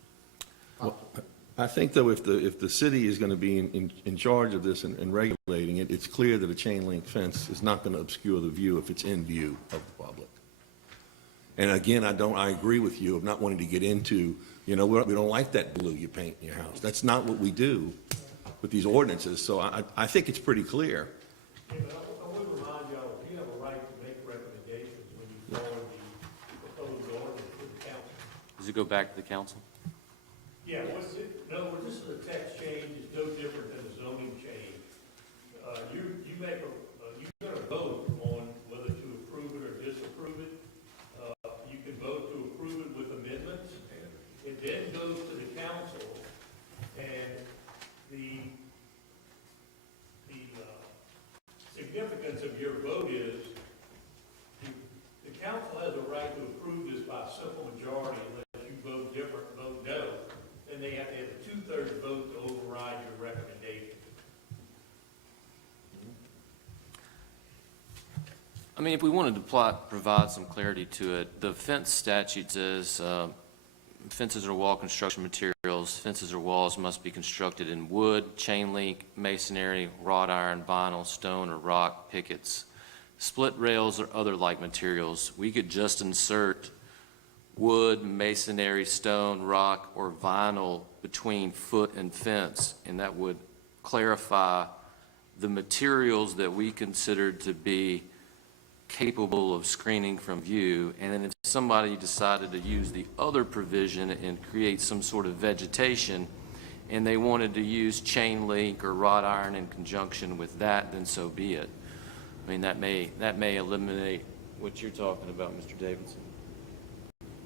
I think, though, if the city is going to be in charge of this and regulating it, it's clear that a chain link fence is not going to obscure the view if it's in view of the public. And again, I agree with you of not wanting to get into, you know, we don't like that blue you paint in your house. That's not what we do with these ordinances, so I think it's pretty clear. Yeah, but I would remind y'all, you have a right to make recommendations when you forward the proposed ordinance to the council. Does it go back to the council? Yeah, in other words, this is a text change, it's no different than a zoning change. You make you're gonna vote on whether to approve it or disapprove it. You can vote to approve it with amendments. It then goes to the council, and the significance of your vote is the council has a right to approve this by simple majority unless you vote different, vote no. Then they have to have a 2/3 vote to override your recommendation. I mean, if we wanted to provide some clarity to it, the fence statute says fences or wall construction materials, fences or walls must be constructed in wood, chain link, masonry, wrought iron, vinyl, stone, or rock pickets, split rails, or other like materials. We could just insert wood, masonry, stone, rock, or vinyl between foot and fence, and that would clarify the materials that we considered to be capable of screening from view. And then if somebody decided to use the other provision and create some sort of vegetation, and they wanted to use chain link or wrought iron in conjunction with that, then so be it. I mean, that may eliminate what you're talking about, Mr. Davidson.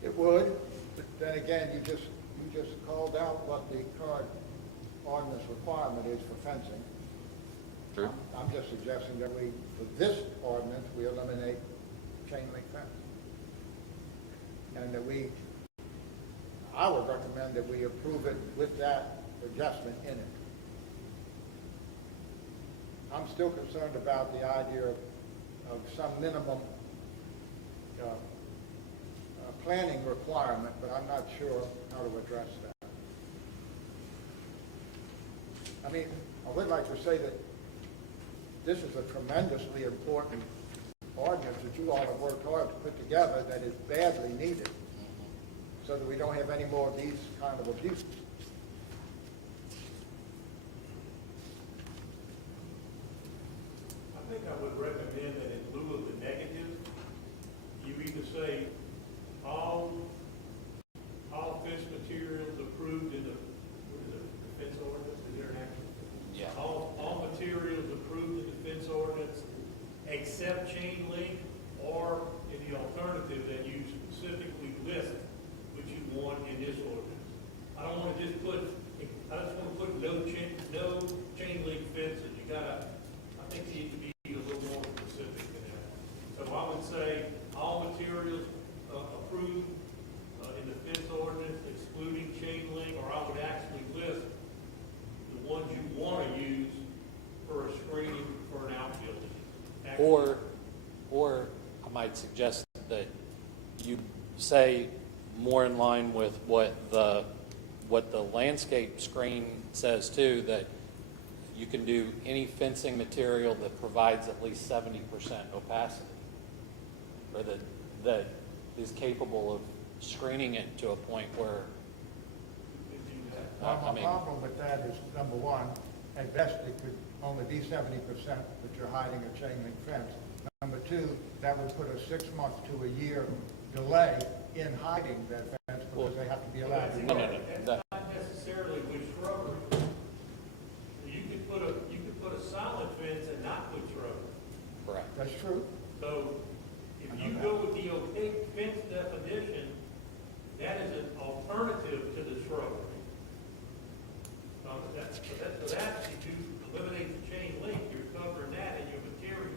It would, but then again, you just called out what the current ordinance requirement is for fencing. Sure. I'm just suggesting that we, for this ordinance, we eliminate chain link fence. And that I would recommend that we approve it with that adjustment in it. I'm still concerned about the idea of some minimum planning requirement, but I'm not sure how to address that. I mean, I would like to say that this is a tremendously important ordinance that you all have worked hard to put together that is badly needed so that we don't have any more of these kind of abuses. I think I would recommend that in lieu of the negative, you either say all fence materials approved in the, what is it, the fence ordinance, is there an action? Yeah. All materials approved in the fence ordinance except chain link, or in the alternative that you specifically list what you want in this ordinance. I don't want to just put, I just want to put no chain link fences. You gotta, I think you need to be a little more specific than that. So I would say all materials approved in the fence ordinance excluding chain link, or I would actually list the ones you want to use for a screening for an outbuilding. Or I might suggest that you say more in line with what the landscape screen says too, that you can do any fencing material that provides at least 70% opacity, or that is capable of screening it to a point where, My I mean, problem with that is, number one, at best it could only be 70% that you're hiding a chain link fence. Number two, that would put a 6 month to a year delay in hiding that fence because they have to be allowed to no, work. that, Not necessarily with shrubbery. You could put a solid fence and not put shrubbery. correct. That's true. So if you go with the opaque fence definition, that is an alternative to the shrubbery. So that's if you eliminate the chain link, you're covering that in your material.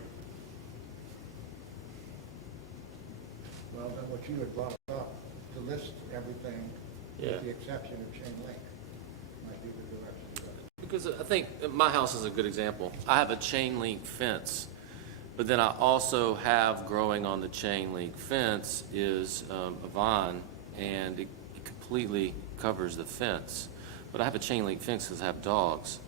what you had brought up, to list everything Yeah. with the exception of chain link. Might be the direction to go. Because I think my house is a good example. I have a chain link fence, but then I also have growing on the chain link fence is a vine, and it completely covers the fence. But I have a chain link fence because I have dogs.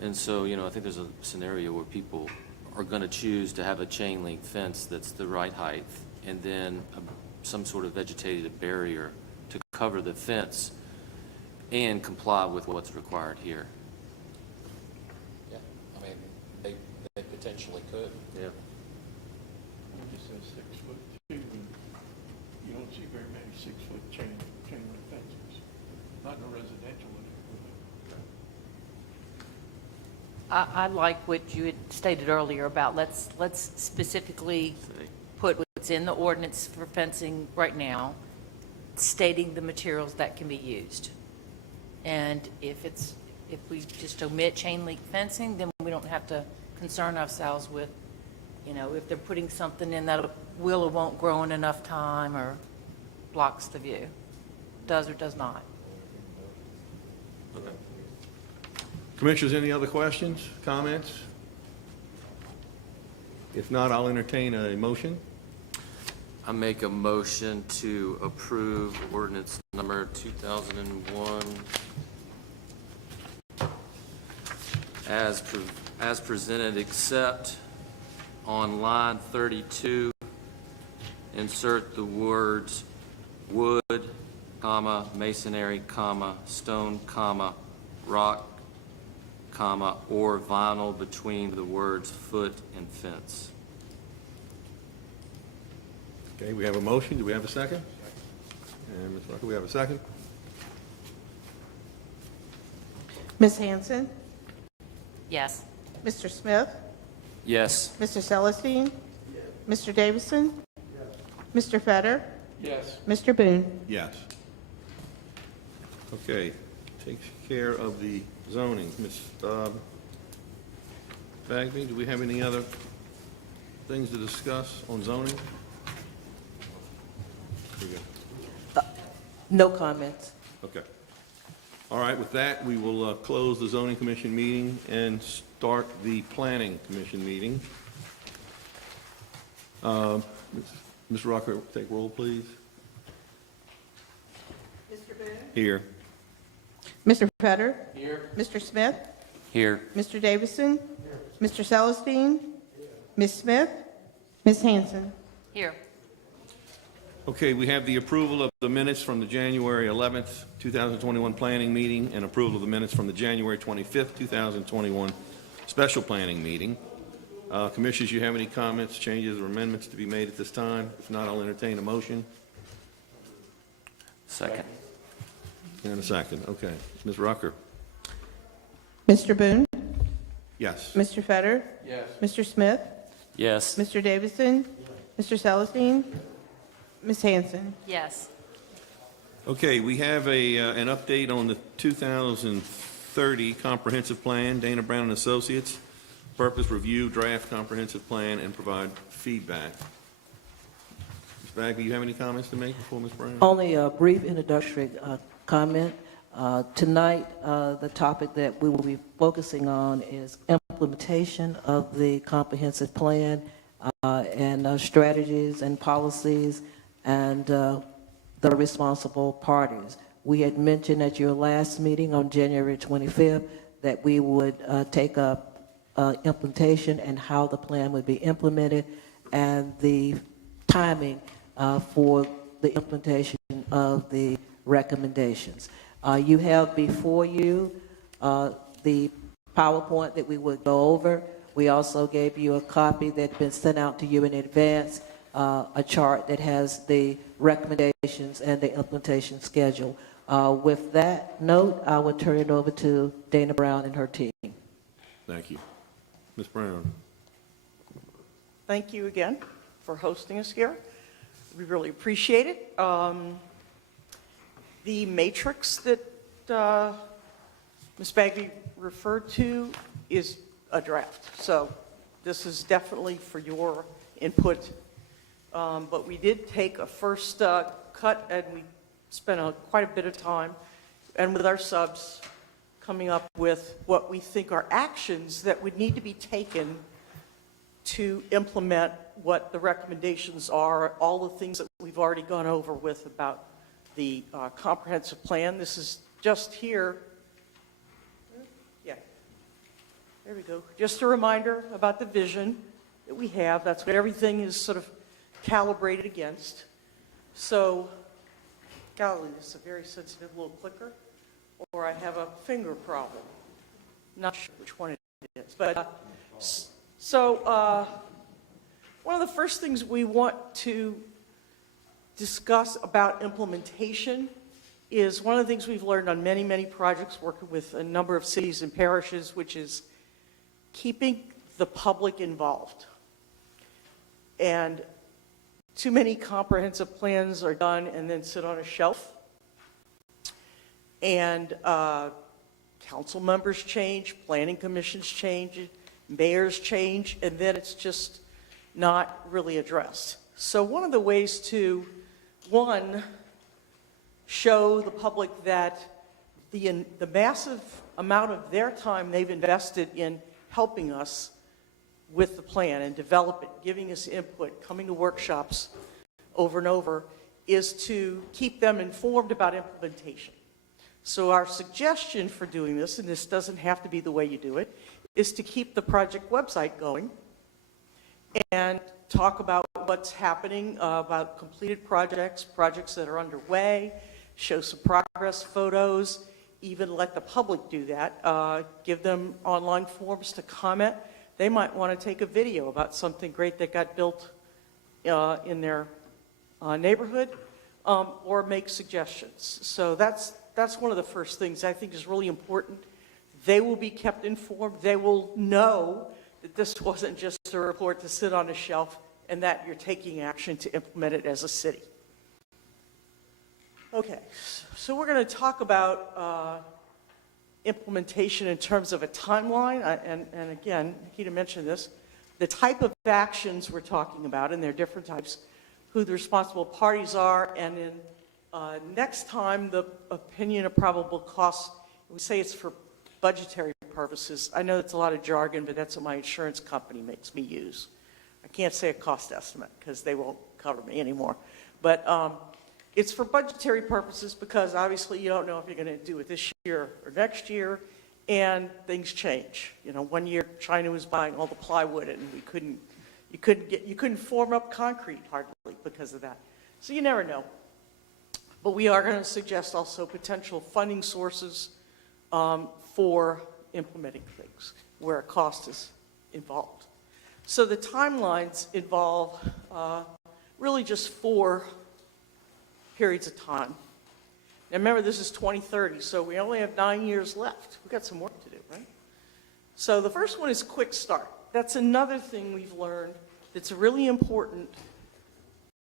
And so, I think there's a scenario where people are going to choose to have a chain link fence that's the right height, and then some sort of vegetated barrier to cover the fence and comply with what's required here. Yeah, I mean, they potentially could. Yeah. It just says 6 foot too, and you don't see very many 6-foot chain link fences, not in a residential area. I like what you had stated earlier about let's specifically put what's in the ordinance for fencing right now, stating the materials that can be used. And if we just omit chain link fencing, then we don't have to concern ourselves with, if they're putting something in that will or won't grow in enough time or blocks the view, does or does not. Commissioners, any other questions, comments? If not, I'll entertain a motion. I make a motion to approve ordinance number 2001 as presented, except on line 32, insert the words wood, comma, masonry, comma, stone, comma, rock, comma, or vinyl between the words foot and fence. Okay, we have a motion. Do we have a second? And Ms. Rucker, we have a second? Ms. Hanson, Yes. Mr. Smith, Yes. Mr. Celestine, Mr. Davison, Mr. Fetter, Yes. Mr. Boone. Yes. Okay, takes care of the zoning. Ms. Bagby, do we have any other things to discuss on zoning? Here you go. No comments. Okay. All right, with that, we will close the zoning commission meeting and start the planning commission meeting. Ms. Rucker, take roll, please. Mr. Boone? Here. Mr. Fetter? Here. Mr. Smith? Here. Mr. Davison? Mr. Celestine? Ms. Smith? Ms. Hanson? Here. Okay, we have the approval of the minutes from the January 11th, 2021 planning meeting and approval of the minutes from the January 25th, 2021 special planning meeting. Commissioners, you have any comments, changes, or amendments to be made at this time? If not, I'll entertain a motion. Second. In a second, okay. Ms. Rucker? Mr. Boone? Yes. Mr. Fetter? Yes. Mr. Smith? Yes. Mr. Davison? Mr. Celestine? Ms. Hanson? Yes. Okay, we have an update on the 2030 comprehensive plan, Dana Brown and Associates. Purpose, review, draft comprehensive plan, and provide feedback. Ms. Bagby, you have any comments to make before Ms. Brown? Only a brief introductory comment. Tonight, the topic that we will be focusing on is implementation of the comprehensive plan and strategies and policies and the responsible parties. We had mentioned at your last meeting on January 25th that we would take up implementation and how the plan would be implemented and the timing for the implementation of the recommendations. You have before you the PowerPoint that we would go over. We also gave you a copy that's been sent out to you in advance, a chart that has the recommendations and the implementation schedule. With that note, I will turn it over to Dana Brown and her team. Thank you. Ms. Brown? Thank you again for hosting us here. We really appreciate it. The matrix that Ms. Bagby referred to is a draft. So this is definitely for your input but we did take a first cut, and we spent quite a bit of time, and with our subs, coming up with what we think are actions that would need to be taken to implement what the recommendations are, all the things that we've already gone over with about the comprehensive plan. This is just here. Yeah, there we go. Just a reminder about the vision that we have. That's what everything is sort of calibrated against. So, golly, this is a very sensitive little clicker, or I have a finger problem. Not sure which one it is, but one of the first things we want to discuss about implementation is one of the things we've learned on many, many projects working with a number of cities and parishes, which is keeping the public involved. And too many comprehensive plans are done and then sit on a shelf. And council members change, planning commissions change, mayors change, and then it's just not really addressed. So one of the ways to, one, show the public that the massive amount of their time they've invested in helping us with the plan and develop it, giving us input, coming to workshops over and over, is to keep them informed about implementation. So our suggestion for doing this, and this doesn't have to be the way you do it, is to keep the project website going and talk about what's happening, about completed projects, projects that are underway, show some progress photos, even let the public do that, give them online forms to comment. They might want to take a video about something great that got built in their neighborhood, or make suggestions. So that's one of the first things I think is really important. They will be kept informed. They will know that this wasn't just a report to sit on a shelf and that you're taking action to implement it as a city. Okay, so we're going to talk about implementation in terms of a timeline. And again, Nikita mentioned this, the type of actions we're talking about, and there are different types, who the responsible parties are, and then next time, the opinion of probable costs, we say it's for budgetary purposes. I know that's a lot of jargon, but that's what my insurance company makes me use. I can't say a cost estimate because they won't cover me anymore. But it's for budgetary purposes because obviously you don't know if you're going to do it this year or next year, and things change. You know, one year China was buying all the plywood, and you couldn't form up concrete hardly because of that. So you never know. But we are going to suggest also potential funding sources for implementing things where a cost is involved. So the timelines involve really just 4 periods of time. Now remember, this is 2030, so we only have 9 years left. We've got some work to do, right? So the first one is quick start. That's another thing we've learned that's really important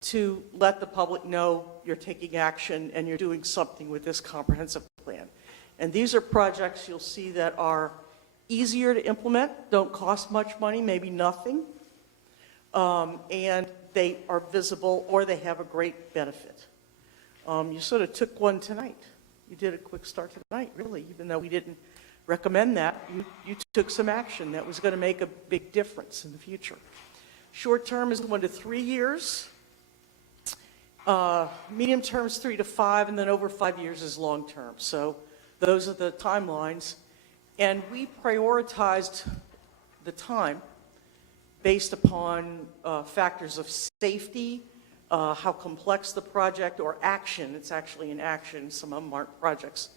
to let the public know you're taking action and you're doing something with this comprehensive plan. And these are projects you'll see that are easier to implement, don't cost much money, maybe nothing, and they are visible or they have a great benefit. You sort of took one tonight. You did a quick start tonight, really, even though we didn't recommend that. You took some action that was going to make a big difference in the future. Short term is 1 to 3 years. Medium term is 3 to 5, and then over 5 years is long term. So those are the timelines. And we prioritized the time based upon factors of safety, how complex the project or action, it's actually an action, some of them aren't projects,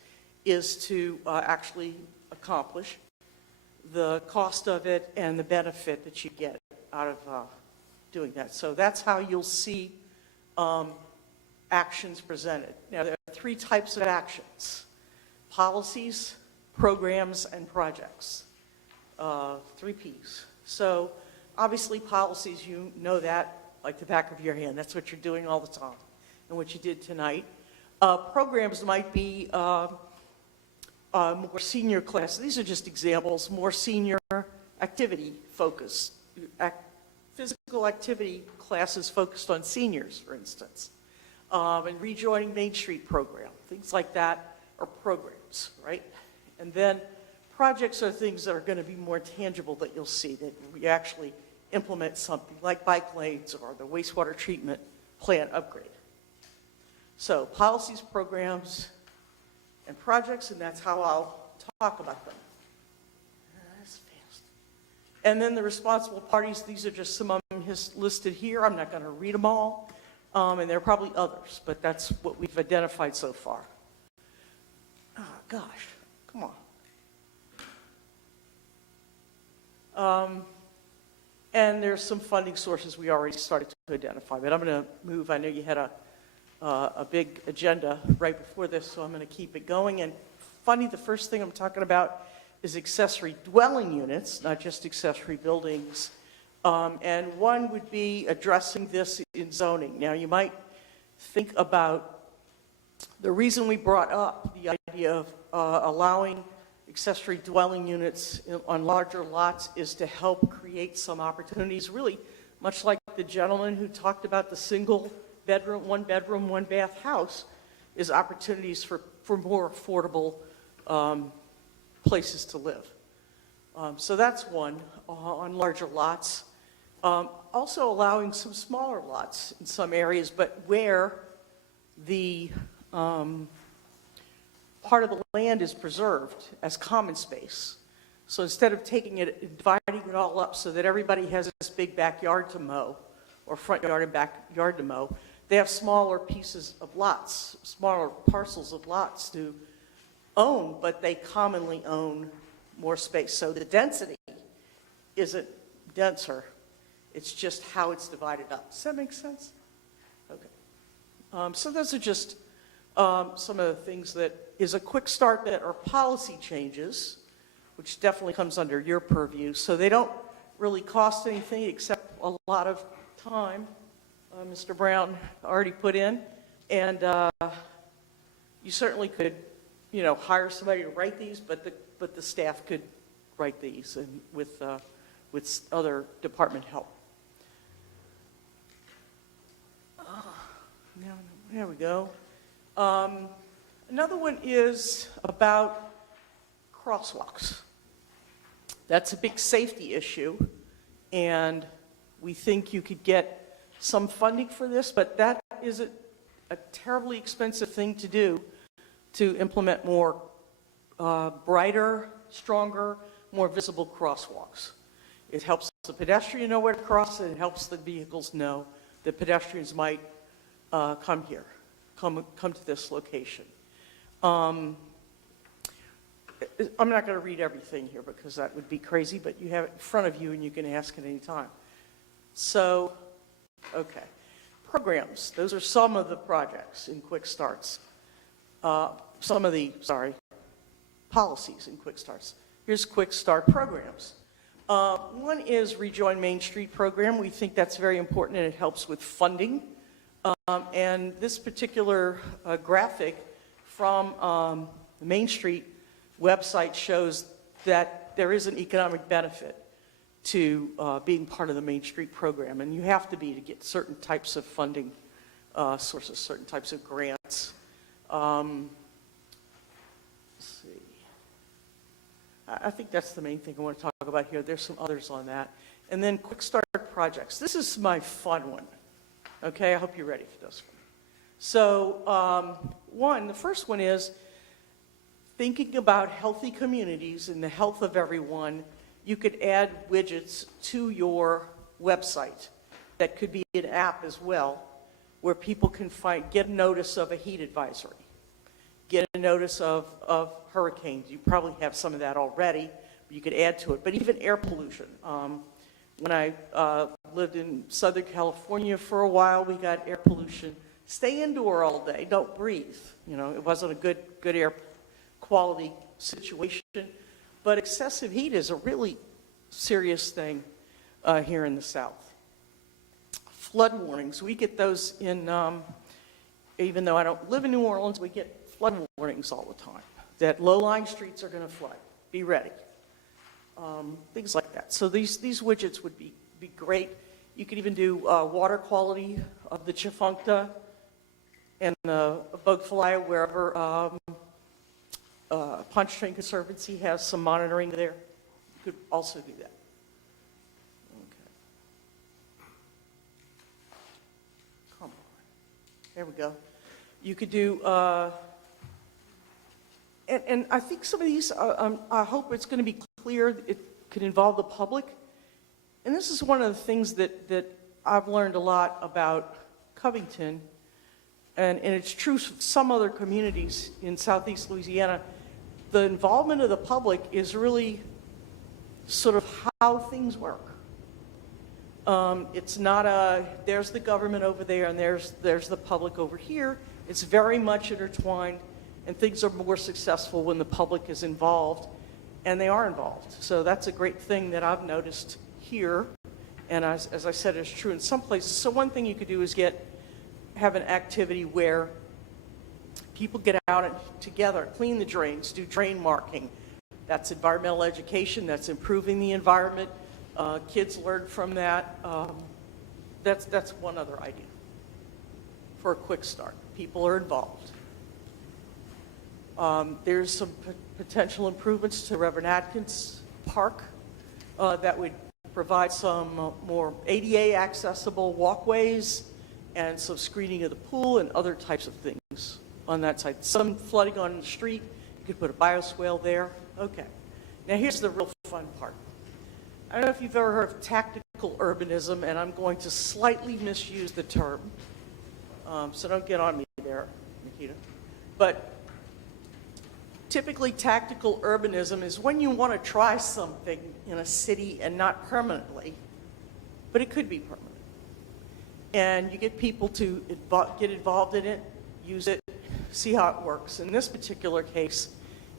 is to actually accomplish, the cost of it, and the benefit that you get out of doing that. So that's how you'll see actions presented. Now, there are 3 types of actions: policies, programs, and projects. 3 Ps. So obviously policies, you know that like the back of your hand. That's what you're doing all the time and what you did tonight. Programs might be more senior class. These are just examples, more senior activity focused physical activity classes focused on seniors, for instance, and rejoining Main Street program, things like that are programs, right? And then projects are things that are going to be more tangible that you'll see, that we actually implement something like bike lanes or the wastewater treatment plant upgrade. So policies, programs, and projects, and that's how I'll talk about them. That's fast. And then the responsible parties, these are just some of them listed here. I'm not going to read them all, and there are probably others, but that's what we've identified so far. Oh, gosh, come on. And there's some funding sources we already started to identify, but I'm going to move. I know you had a big agenda right before this, so I'm going to keep it going. And funny, the first thing I'm talking about is accessory dwelling units, not just accessory buildings. And one would be addressing this in zoning. Now, you might think about the reason we brought up the idea of allowing accessory dwelling units on larger lots is to help create some opportunities, really much like the gentleman who talked about the single bedroom, one bath house, is opportunities for more affordable places to live. So that's one on larger lots. Also allowing some smaller lots in some areas, but where the part of the land is preserved as common space. So instead of taking it and dividing it all up so that everybody has this big backyard to mow, or front yard and backyard to mow, they have smaller pieces of lots, smaller parcels of lots to own, but they commonly own more space. So the density isn't denser, it's just how it's divided up. Does that make sense? Okay. So those are just some of the things that is a quick start that are policy changes, which definitely comes under your purview. So they don't really cost anything except a lot of time, Mr. Brown already put in. And you certainly could, hire somebody to write these, but the staff could write these and with other department help. Now, there we go. Another one is about crosswalks. That's a big safety issue, and we think you could get some funding for this, but that is a terribly expensive thing to do to implement more brighter, stronger, more visible crosswalks. It helps the pedestrian know where to cross, and it helps the vehicles know that pedestrians might come here, come to this location. I'm not going to read everything here because that would be crazy, but you have it in front of you and you can ask at any time. So, okay. Programs. Those are some of the projects in Quick Starts. Policies in Quick Starts. Here's Quick Start programs. One is Rejoin Main Street program. We think that's very important and it helps with funding. And this particular graphic from the Main Street website shows that there is an economic benefit to being part of the Main Street program. And you have to be to get certain types of funding sources, certain types of grants. Let's see. I think that's the main thing I want to talk about here. There's some others on that. And then Quick Start projects. This is my fun one. Okay, I hope you're ready for this one. So the first one is thinking about healthy communities and the health of everyone. You could add widgets to your website that could be an app as well, where people can get a notice of a heat advisory, get a notice of hurricanes. You probably have some of that already, but you could add to it. But even air pollution. When I lived in Southern California for a while, we got air pollution. Stay indoor all day, don't breathe. It wasn't a good air quality situation. But excessive heat is a really serious thing here in the South. Flood warnings, we get those in, even though I don't live in New Orleans, we get flood warnings all the time, that low-lying streets are going to flood. Be ready. Things like that. So these widgets would be great You could even do water quality of the Chifuncta and the Bogfalaya, wherever Pontchartrain Conservancy has some monitoring there. You could also do that. Okay. Come on. There we go. You could do, and I think some of these, I hope it's going to be clear, it could involve the public. And this is one of the things that I've learned a lot about Covington, and it's true for some other communities in Southeast Louisiana. The involvement of the public is really sort of how things work. It's not there's the government over there and there's the public over here. It's very much intertwined, and things are more successful when the public is involved, and they are involved. So that's a great thing that I've noticed here, and as I said, it's true in some places. So one thing you could do is have an activity where people get out and together, clean the drains, do drain marking. That's environmental education, that's improving the environment. Kids learn from that. That's one other idea for a quick start. People are involved. There's some potential improvements to Reverend Atkins Park that would provide some more ADA accessible walkways and some screening of the pool and other types of things on that side. Some flooding on the street, you could put a bioswale there. Okay. Now here's the real fun part. I don't know if you've ever heard of tactical urbanism, and I'm going to slightly misuse the term, so don't get on me there, Nikita. But typically tactical urbanism is when you want to try something in a city and not permanently, but it could be permanent. And you get people to get involved in it, use it, see how it works. In this particular case,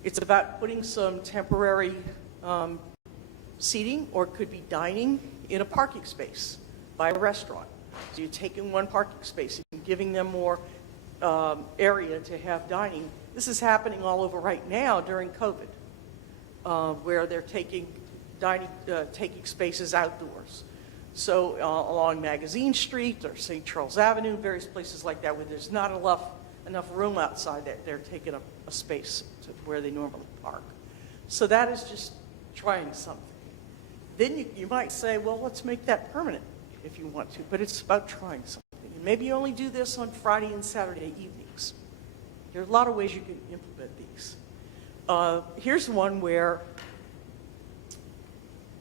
it's about putting some temporary seating, or it could be dining in a parking space by a restaurant. So you're taking one parking space and giving them more area to have dining. This is happening all over right now during COVID, where they're taking spaces outdoors. So along Magazine Street or St. Charles Avenue, various places like that, where there's not enough room outside, that they're taking up a space to where they normally park. So that is just trying something. Then you might say, well, let's make that permanent if you want to, but it's about trying something. And maybe you only do this on Friday and Saturday evenings. There are a lot of ways you can implement these. Here's one where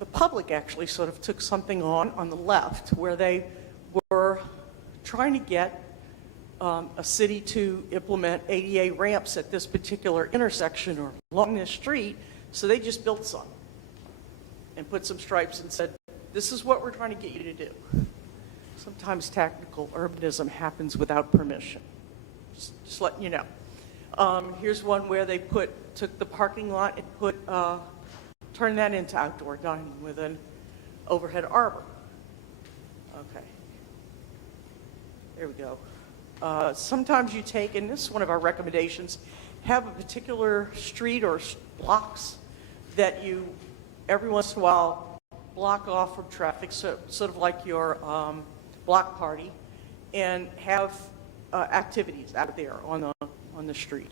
the public actually sort of took something on the left, where they were trying to get a city to implement ADA ramps at this particular intersection or along this street, so they just built some and put some stripes and said, this is what we're trying to get you to do. Sometimes tactical urbanism happens without permission. Just letting you know. Here's one where they took the parking lot and turned that into outdoor dining with an overhead arbor. Okay. There we go. Sometimes you take, and this is one of our recommendations, have a particular street or blocks that you, every once in a while, block off from traffic, so, sort of like your block party, and have activities out there on the street.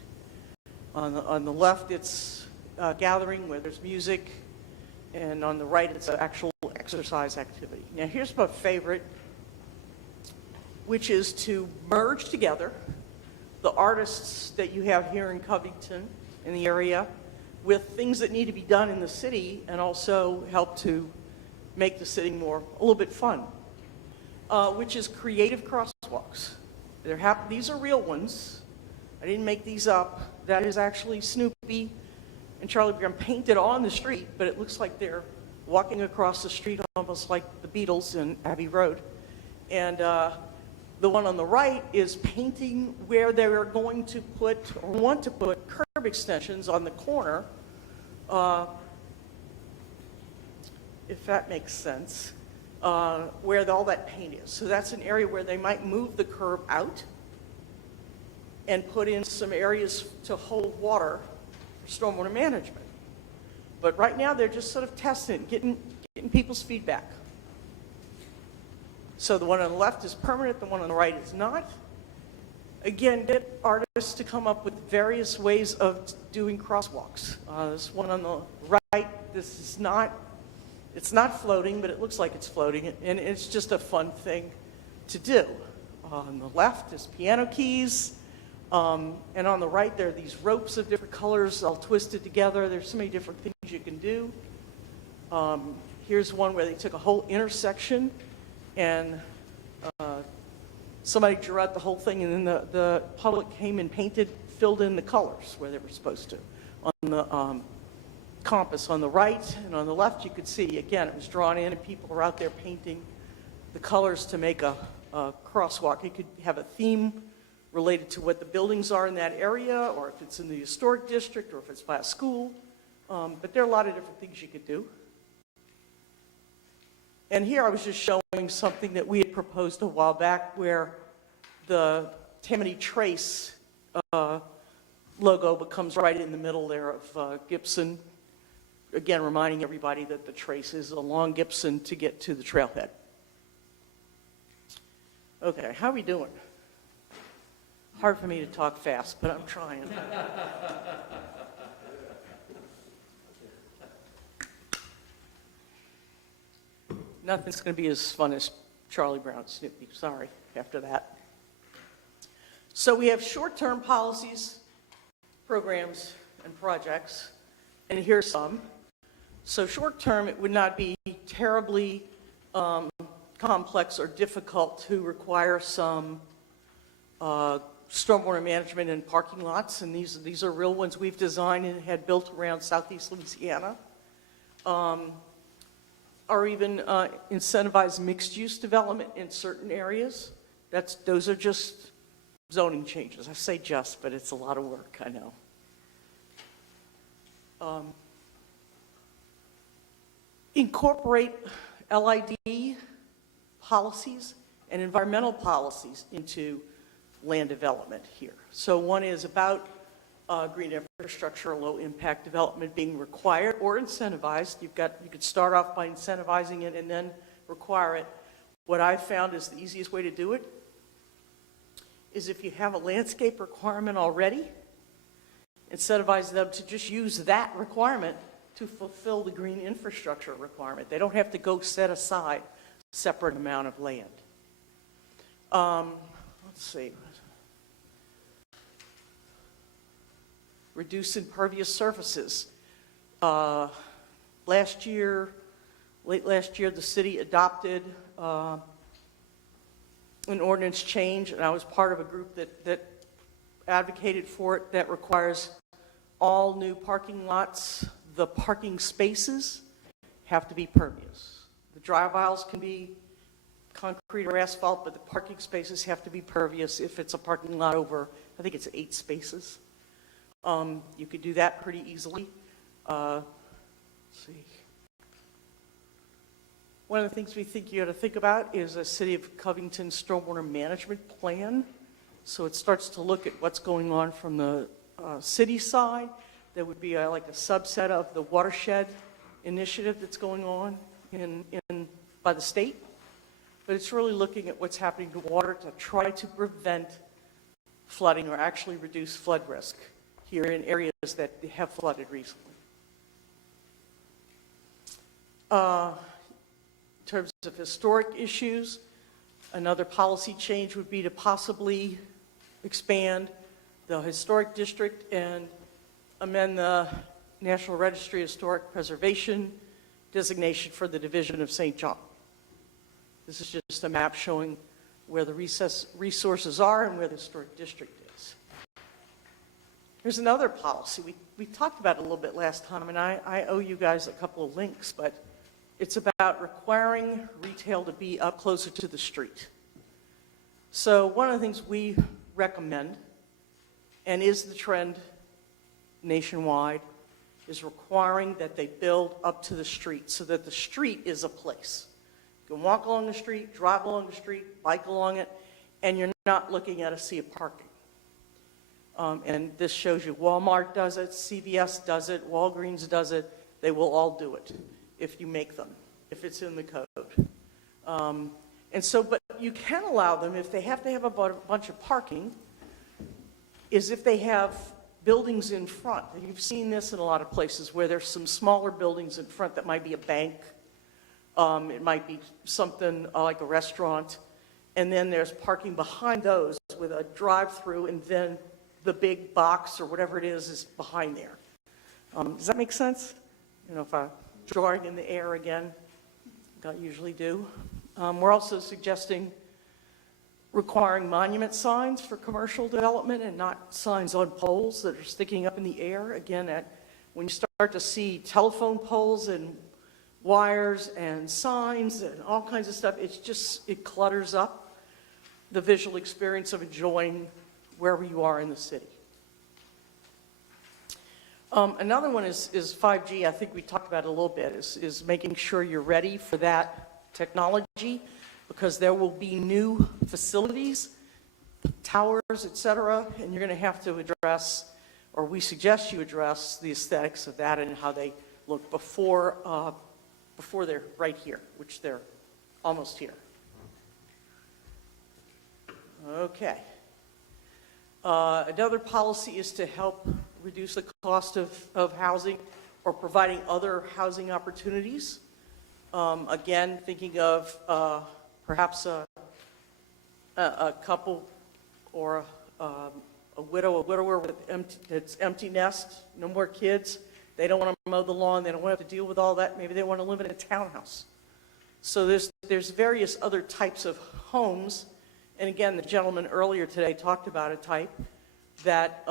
On the left, it's gathering where there's music, and on the right, it's an actual exercise activity. Now, here's my favorite, which is to merge together the artists that you have here in Covington, in the area, with things that need to be done in the city, and also help to make the city a little bit fun, which is creative crosswalks. These are real ones. I didn't make these up. That is actually Snoopy and Charlie Brown painted on the street, but it looks like they're walking across the street almost like the Beatles in Abbey Road. And the one on the right is painting where they are going to put, or want to put, curb extensions on the corner, if that makes sense, where all that paint is. So that's an area where they might move the curb out and put in some areas to hold water for stormwater management. But right now, they're just sort of testing, getting people's feedback. So the one on the left is permanent, the one on the right is not. Again, get artists to come up with various ways of doing crosswalks. This one on the right, this is not, it's not floating, but it looks like it's floating, and it's just a fun thing to do. On the left is piano keys, and on the right there are these ropes of different colors all twisted together. There's so many different things you can do. Here's one where they took a whole intersection and somebody drew out the whole thing, and then the public came and painted, filled in the colors where they were supposed to. On the compass on the right and on the left, you could see, again, it was drawn in, and people were out there painting the colors to make a crosswalk. You could have a theme related to what the buildings are in that area, or if it's in the historic district, or if it's by a school. But there are a lot of different things you could do. And here I was just showing something that we had proposed a while back, where the Tammany Trace logo becomes right in the middle there of Gibson. Again, reminding everybody that the Trace is along Gibson to get to the trailhead. Okay, how are we doing? Hard for me to talk fast, but I'm trying. Nothing's going to be as fun as Charlie Brown and Snoopy, sorry, after that. So we have short-term policies, programs, and projects, and here's some. So short-term, it would not be terribly complex or difficult to require some stormwater management in parking lots, and these are real ones we've designed and had built around Southeast Louisiana. Or even incentivize mixed-use development in certain areas. Those are just zoning changes. I say just, but it's a lot of work, I know. Incorporate LID policies and environmental policies into land development here. So one is about green infrastructure, low-impact development being required or incentivized. You could start off by incentivizing it and then require it. What I've found is the easiest way to do it is if you have a landscape requirement already, incentivize them to just use that requirement to fulfill the green infrastructure requirement. They don't have to go set aside a separate amount of land. Let's see. Reduce impervious surfaces. Late last year, the city adopted an ordinance change, and I was part of a group that advocated for it, that requires all new parking lots, the parking spaces have to be pervious. The drive aisles can be concrete or asphalt, but the parking spaces have to be pervious if it's a parking lot over, I think it's 8 spaces. You could do that pretty easily. Let's see. One of the things we think you ought to think about is a City of Covington stormwater management plan. So it starts to look at what's going on from the city side. There would be like a subset of the watershed initiative that's going on by the state. But it's really looking at what's happening to water to try to prevent flooding or actually reduce flood risk here in areas that have flooded recently. In terms of historic issues, another policy change would be to possibly expand the historic district and amend the National Registry of Historic Preservation designation for the Division of St. John. This is just a map showing where the resources are and where the historic district is. Here's another policy. We talked about it a little bit last time, and I owe you guys a couple of links, but it's about requiring retail to be up closer to the street. So one of the things we recommend, and is the trend nationwide, is requiring that they build up to the street so that the street is a place. You can walk along the street, drive along the street, bike along it, and you're not looking at a sea of parking. And this shows you Walmart does it, CVS does it, Walgreens does it. They will all do it if you make them, if it's in the code. And so, but you can allow them, if they have to have a bunch of parking, is if they have buildings in front. And you've seen this in a lot of places where there's some smaller buildings in front that might be a bank. It might be something like a restaurant. And then there's parking behind those with a drive-through, and then the big box or whatever it is behind there. Does that make sense? You know, if I'm drawing in the air again, like I usually do. We're also suggesting requiring monument signs for commercial development and not signs on poles that are sticking up in the air. Again, when you start to see telephone poles and wires and signs and all kinds of stuff, it clutters up the visual experience of enjoying wherever you are in the city. Another one is 5G. I think we talked about it a little bit, is making sure you're ready for that technology, because there will be new facilities, towers, et cetera, and you're going to have to address, or we suggest you address, the aesthetics of that and how they look before they're right here, which they're almost here. Okay. Another policy is to help reduce the cost of housing or providing other housing opportunities. Again, thinking of perhaps a couple or a widower with it's empty nest, no more kids. They don't want to mow the lawn. They don't want to have to deal with all that. Maybe they want to live in a townhouse. So there's various other types of homes. And again, the gentleman earlier today talked about a type that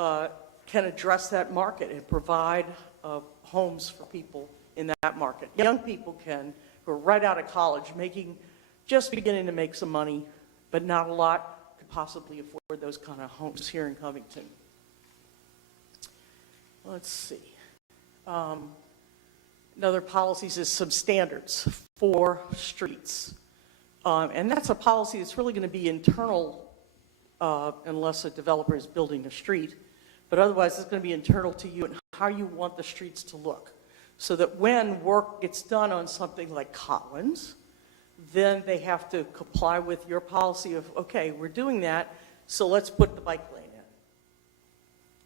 can address that market and provide homes for people in that market. Young people who are right out of college, just beginning to make some money, but not a lot, could possibly afford those kind of homes here in Covington. Let's see. Another policies is some standards for streets. And that's a policy that's really going to be internal unless a developer is building a street. But otherwise, it's going to be internal to you and how you want the streets to look. So that when work gets done on something like Collins, then they have to comply with your policy of, okay, we're doing that, so let's put the bike lane in.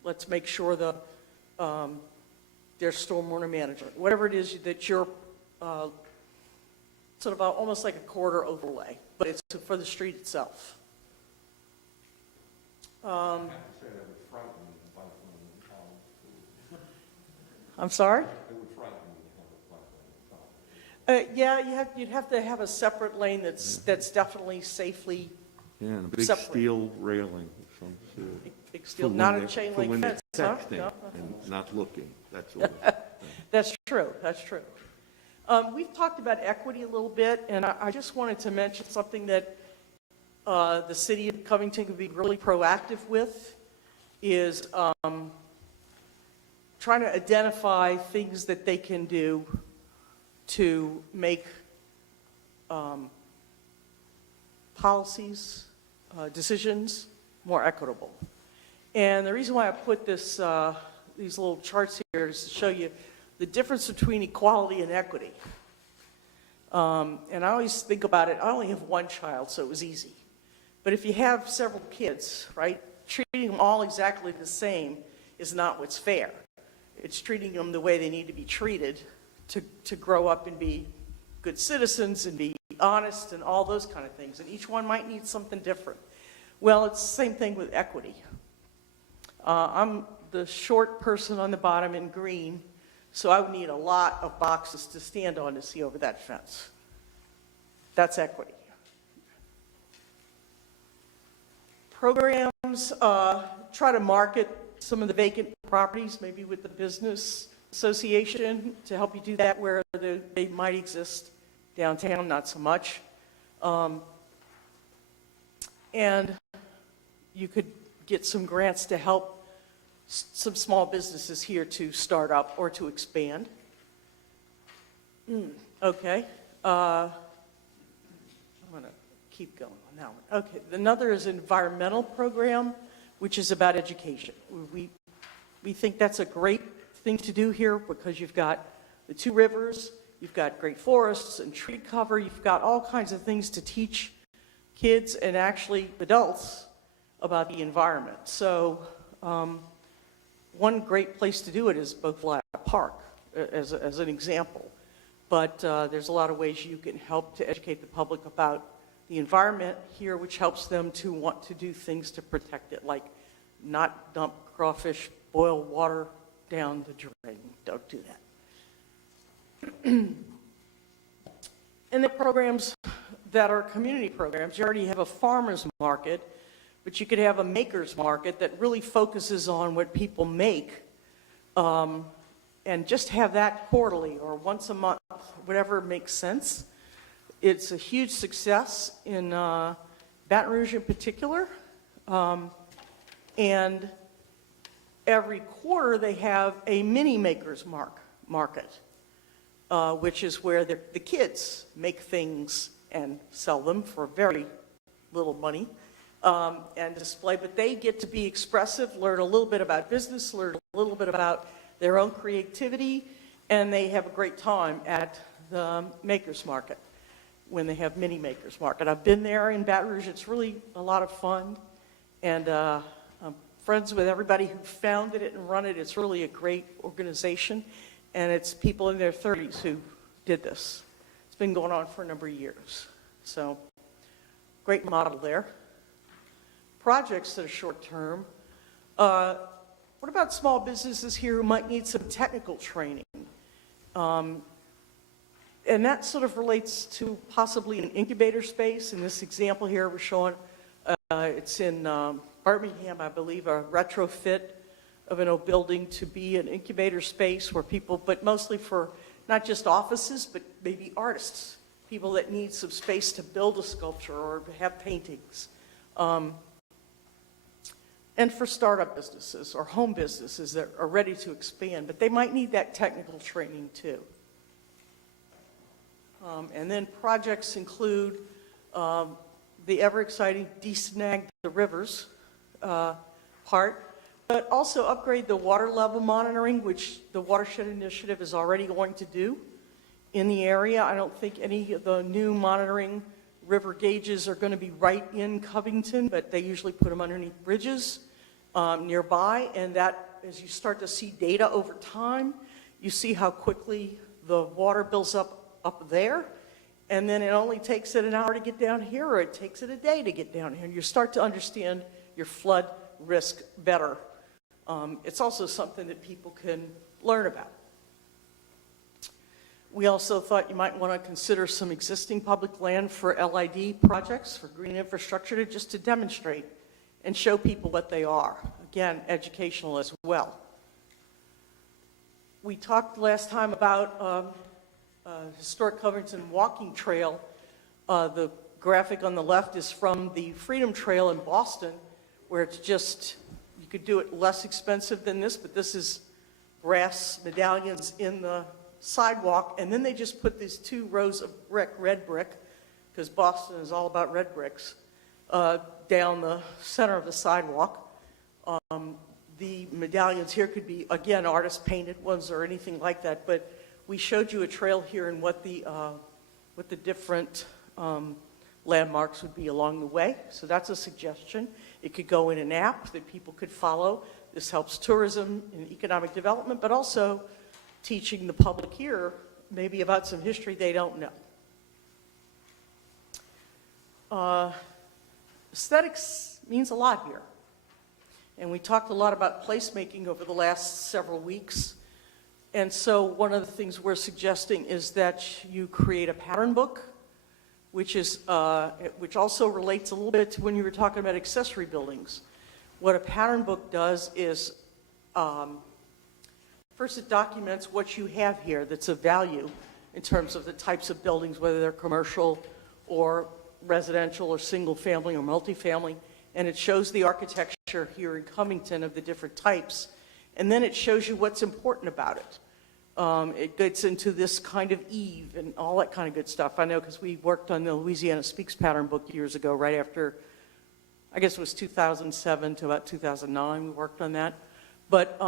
Let's make sure there's stormwater management. Whatever it is that you're sort of almost like a quarter overlay, but it's for the street itself. I'm sorry? Yeah, you'd have to have a separate lane that's definitely safely Yeah, and a big separated. steel railing of some sort. Big steel, For not when a they're- chain for link when they're fence, huh? texting No. and not looking, that sort of thing. That's true, that's true. We've talked about equity a little bit, and I just wanted to mention something that the city of Covington could be really proactive with, is trying to identify things that they can do to make policies, decisions more equitable. And the reason why I put these little charts here is to show you the difference between equality and equity. And I always think about it, I only have one child, so it was easy. But if you have several kids, right, treating them all exactly the same is not what's fair. It's treating them the way they need to be treated to grow up and be good citizens and be honest and all those kind of things. And each one might need something different. Well, it's the same thing with equity. I'm the short person on the bottom in green, so I would need a lot of boxes to stand on to see over that fence. That's equity. Programs try to market some of the vacant properties, maybe with the business association, to help you do that where they might exist downtown, not so much. And you could get some grants to help some small businesses here to start up or to expand. Okay. I'm going to keep going on that one. Okay. Another is environmental program, which is about education. We think that's a great thing to do here because you've got the two rivers, you've got great forests and tree cover, you've got all kinds of things to teach kids and actually adults about the environment. So one great place to do it is Beaufort Park, as an example. But there's a lot of ways you can help to educate the public about the environment here, which helps them to want to do things to protect it, like not dump crawfish, boil water down the drain. Don't do that. And the programs that are community programs, you already have a farmer's market, but you could have a maker's market that really focuses on what people make, and just have that quarterly or once a month, whatever makes sense. It's a huge success in Baton Rouge in particular, and every quarter they have a mini maker's market, which is where the kids make things and sell them for very little money, and display, but they get to be expressive, learn a little bit about business, learn a little bit about their own creativity, and they have a great time at the Makers Market when they have mini Makers Market. I've been there in Baton Rouge. It's really a lot of fun, and I'm friends with everybody who founded it and run it. It's really a great organization, and it's people in their 30s who did this. It's been going on for a number of years, so great model there. Projects that are short-term. What about small businesses here who might need some technical training? And that sort of relates to possibly an incubator space. In this example here, we're showing, it's in Birmingham, I believe, a retrofit of an old building to be an incubator space where people, but mostly for not just offices, but maybe artists, people that need some space to build a sculpture or have paintings. And for startup businesses or home businesses that are ready to expand, but they might need that technical training too. And then projects include the ever-exciting desnag the rivers part, but also upgrade the water level monitoring, which the Watershed Initiative is already going to do in the area. I don't think any of the new monitoring river gauges are going to be right in Covington, but they usually put them underneath bridges nearby, and that, as you start to see data over time, you see how quickly the water builds up there, and then it only takes it an hour to get down here, or it takes it a day to get down here, and you start to understand your flood risk better. It's also something that people can learn about. We also thought you might want to consider some existing public land for LID projects, for green infrastructure, just to demonstrate and show people what they are. Again, educational as well. We talked last time about historic Covington walking trail. The graphic on the left is from the Freedom Trail in Boston, where it's just, you could do it less expensive than this, but this is brass medallions in the sidewalk, and then they just put these 2 rows of brick, red brick, because Boston is all about red bricks, down the center of the sidewalk. The medallions here could be, again, artist-painted ones or anything like that, but we showed you a trail here and what the different landmarks would be along the way, so that's a suggestion. It could go in an app that people could follow. This helps tourism and economic development, but also teaching the public here maybe about some history they don't know. Aesthetics means a lot here. And we talked a lot about placemaking over the last several weeks. And so one of the things we're suggesting is that you create a pattern book, which also relates a little bit to when you were talking about accessory buildings. What a pattern book does is, first it documents what you have here that's of value in terms of the types of buildings, whether they're commercial or residential or single family or multifamily, and it shows the architecture here in Covington of the different types, and then it shows you what's important about it. It gets into this kind of eave and all that kind of good stuff. I know because we worked on the Louisiana Speaks pattern book years ago, right after, I guess it was 2007 to about 2009 we worked on that. But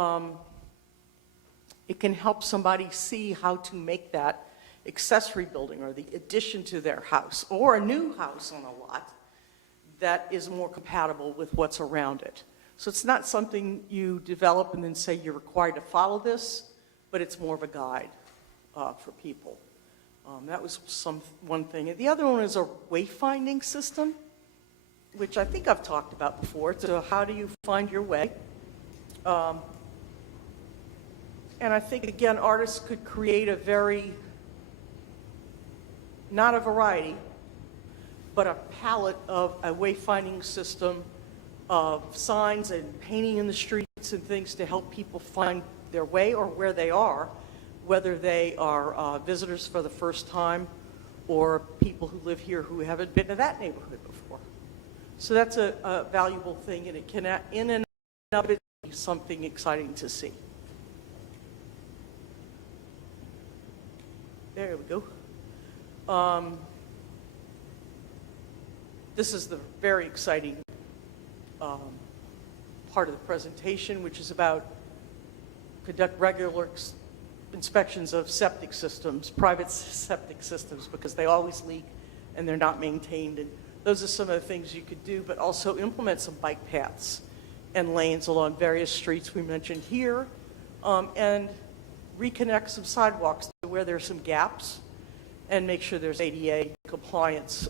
it can help somebody see how to make that accessory building or the addition to their house or a new house on a lot that is more compatible with what's around it. So it's not something you develop and then say you're required to follow this, but it's more of a guide for people. That was one thing. And the other one is a wayfinding system, which I think I've talked about before. So how do you find your way? And I think, again, artists could create a very, not a variety, but a palette of a wayfinding system of signs and painting in the streets and things to help people find their way or where they are, whether they are visitors for the first time or people who live here who haven't been to that neighborhood before. So that's a valuable thing, and it can, in and of it, be something exciting to see. There we go. This is the very exciting part of the presentation, which is about conduct regular inspections of septic systems, private septic systems, because they always leak and they're not maintained. And those are some of the things you could do, but also implement some bike paths and lanes along various streets we mentioned here, and reconnect some sidewalks to where there's some gaps and make sure there's ADA compliance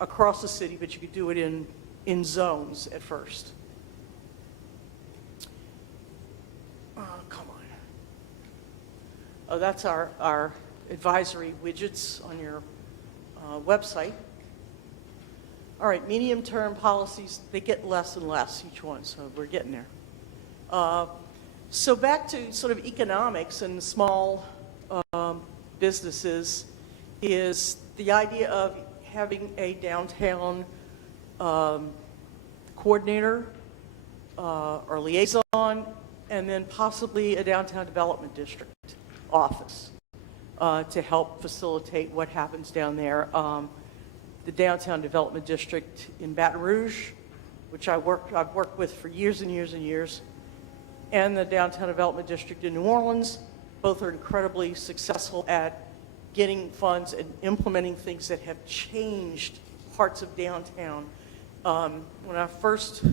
across the city, but you could do it in zones at first. Oh, come on. Oh, that's our advisory widgets on your website. All right, medium-term policies, they get less and less, each one, so we're getting there. So back to sort of economics and small businesses is the idea of having a downtown coordinator or liaison, and then possibly a downtown development district office to help facilitate what happens down there. The downtown development district in Baton Rouge, which I've worked with for years and years and years, and the downtown development district in New Orleans, both are incredibly successful at getting funds and implementing things that have changed parts of downtown. When I first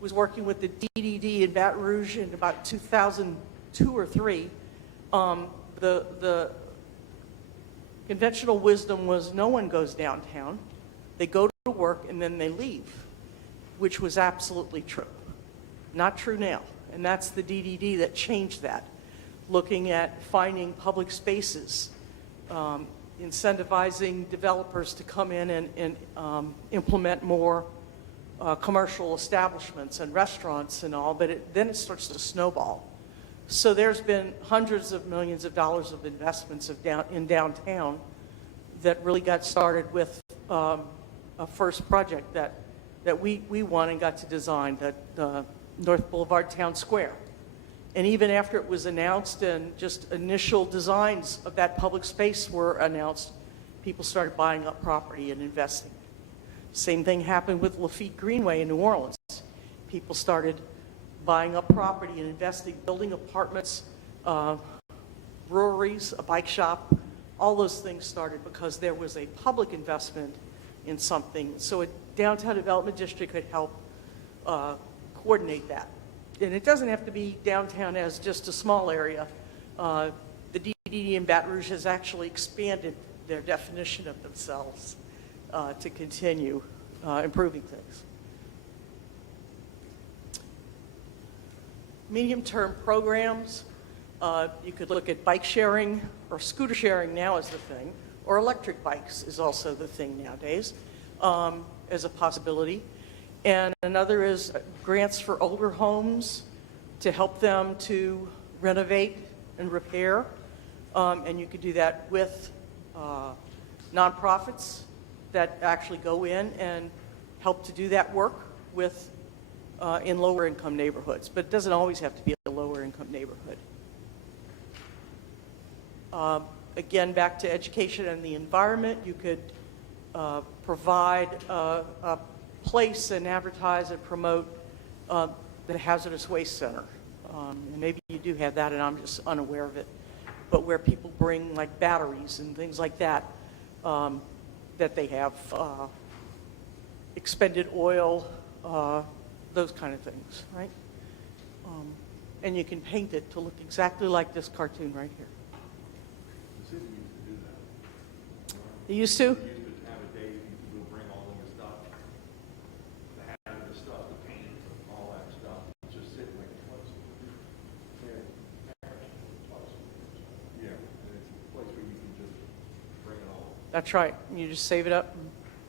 was working with the DDD in Baton Rouge in about 2002 or 3, the conventional wisdom was no one goes downtown. They go to work and then they leave, which was absolutely true. Not true now. And that's the DDD that changed that. Looking at finding public spaces, incentivizing developers to come in and implement more commercial establishments and restaurants and all, but then it starts to snowball. So there's been hundreds of millions of dollars of investments in downtown that really got started with a first project that we won and got to design, the North Boulevard Town Square. And even after it was announced and just initial designs of that public space were announced, people started buying up property and investing. Same thing happened with Lafitte Greenway in New Orleans. People started buying up property and investing, building apartments, breweries, a bike shop. All those things started because there was a public investment in something. So a downtown development district could help coordinate that. And it doesn't have to be downtown as just a small area. The DDD in Baton Rouge has actually expanded their definition of themselves to continue improving things. Medium-term programs, you could look at bike sharing, or scooter sharing now is the thing, or electric bikes is also the thing nowadays as a possibility. And another is grants for older homes to help them to renovate and repair. And you could do that with nonprofits that actually go in and help to do that work with in lower income neighborhoods. But it doesn't always have to be a lower income neighborhood. Again, back to education and the environment, you could provide a place and advertise and promote the Hazardous Waste Center. And maybe you do have that and I'm just unaware of it. But where people bring like batteries and things like that that they have expended oil, those kind of things, right? And you can paint it to look exactly like this cartoon right here. The city used to do that. They used to? They used to have a day you could go bring all of your stuff, the hazardous stuff, the paint, all that stuff, just sitting like twice. Yeah, and it's a place where you can just bring it all. That's right. You just save it up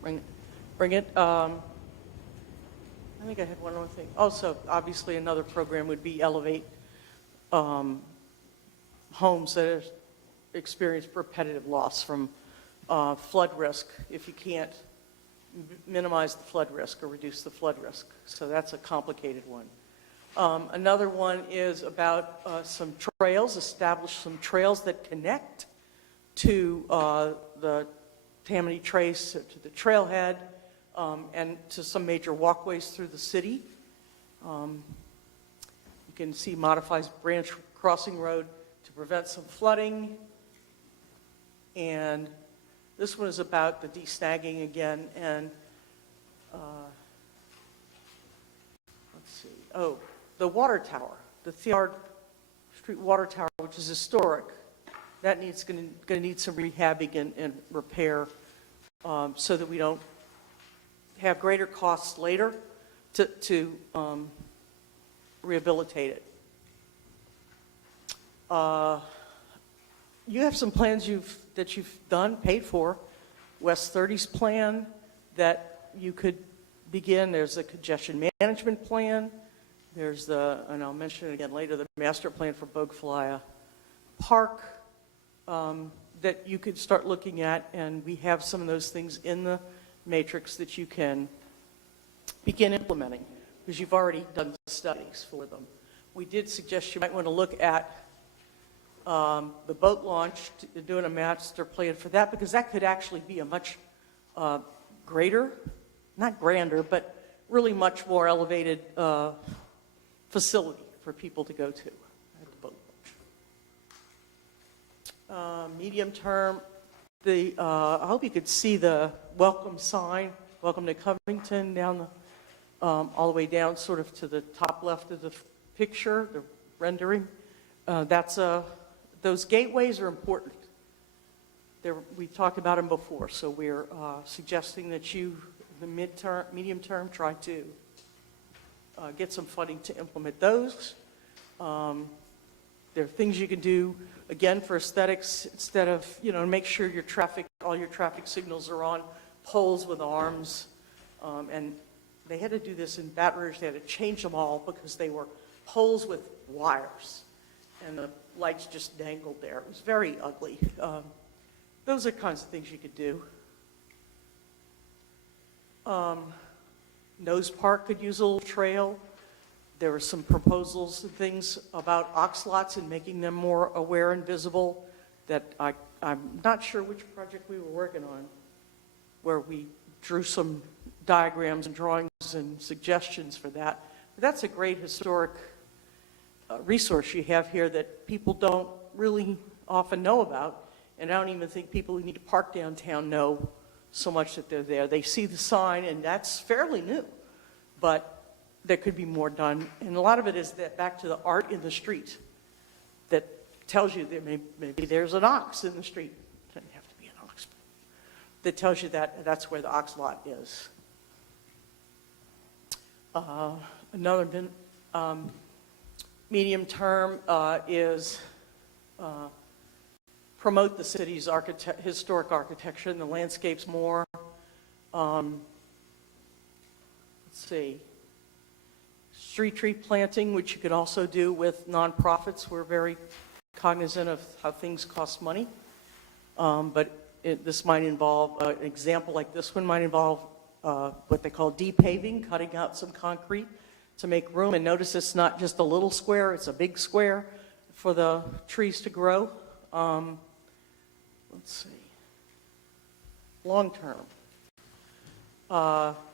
and bring it. I think I had one more thing. Also, obviously, another program would be Elevate homes that have experienced repetitive loss from flood risk, if you can't minimize the flood risk or reduce the flood risk. So that's a complicated one. Another one is about some trails, establish some trails that connect to the Tammany Trace, to the trailhead, and to some major walkways through the city. You can see modifies Branch Crossing Road to prevent some flooding. And this one is about the desnagging again. And let's see. Oh, the water tower, the Theard Street water tower, which is historic. That going to need some rehabbing and repair so that we don't have greater costs later to rehabilitate it. You have some plans that you've done, paid for. West 30's plan that you could begin. There's a congestion management plan. There's and I'll mention it again later, the master plan for Bogflia Park that you could start looking at, and we have some of those things in the matrix that you can begin implementing because you've already done studies for them. We did suggest you might want to look at the boat launch, doing a master plan for that, because that could actually be a much greater, not grander, but really much more elevated facility for people to go to at the boat launch. Medium term, I hope you could see the welcome sign, welcome to Covington, down all the way down sort of to the top left of the picture, the rendering. Those gateways are important. We've talked about them before, so we're suggesting that you, the medium term, try to get some funding to implement those. There are things you can do, again, for aesthetics, instead of, make sure all your traffic signals are on poles with arms. And they had to do this in Baton Rouge. They had to change them all because they were poles with wires. And the lights just dangled there. It was very ugly. Those are kinds of things you could do. Nose Park could use a little trail. There were some proposals and things about oxlots and making them more aware and visible that I'm not sure which project we were working on, where we drew some diagrams and drawings and suggestions for that. But that's a great historic resource you have here that people don't really often know about, and I don't even think people who need to park downtown know so much that they're there. They see the sign, and that's fairly new, but there could be more done. And a lot of it is that back to the art in the street that tells you that maybe there's an ox in the street. It doesn't have to be an ox. That tells you that that's where the ox lot is. Another medium term is promote the city's historic architecture and the landscapes more. Let's see. Street tree planting, which you could also do with nonprofits. We're very cognizant of how things cost money. But this might involve, an example like this one might involve what they call depaving, cutting out some concrete to make room. And notice it's not just a little square, it's a big square for the trees to grow. Let's see. Long term.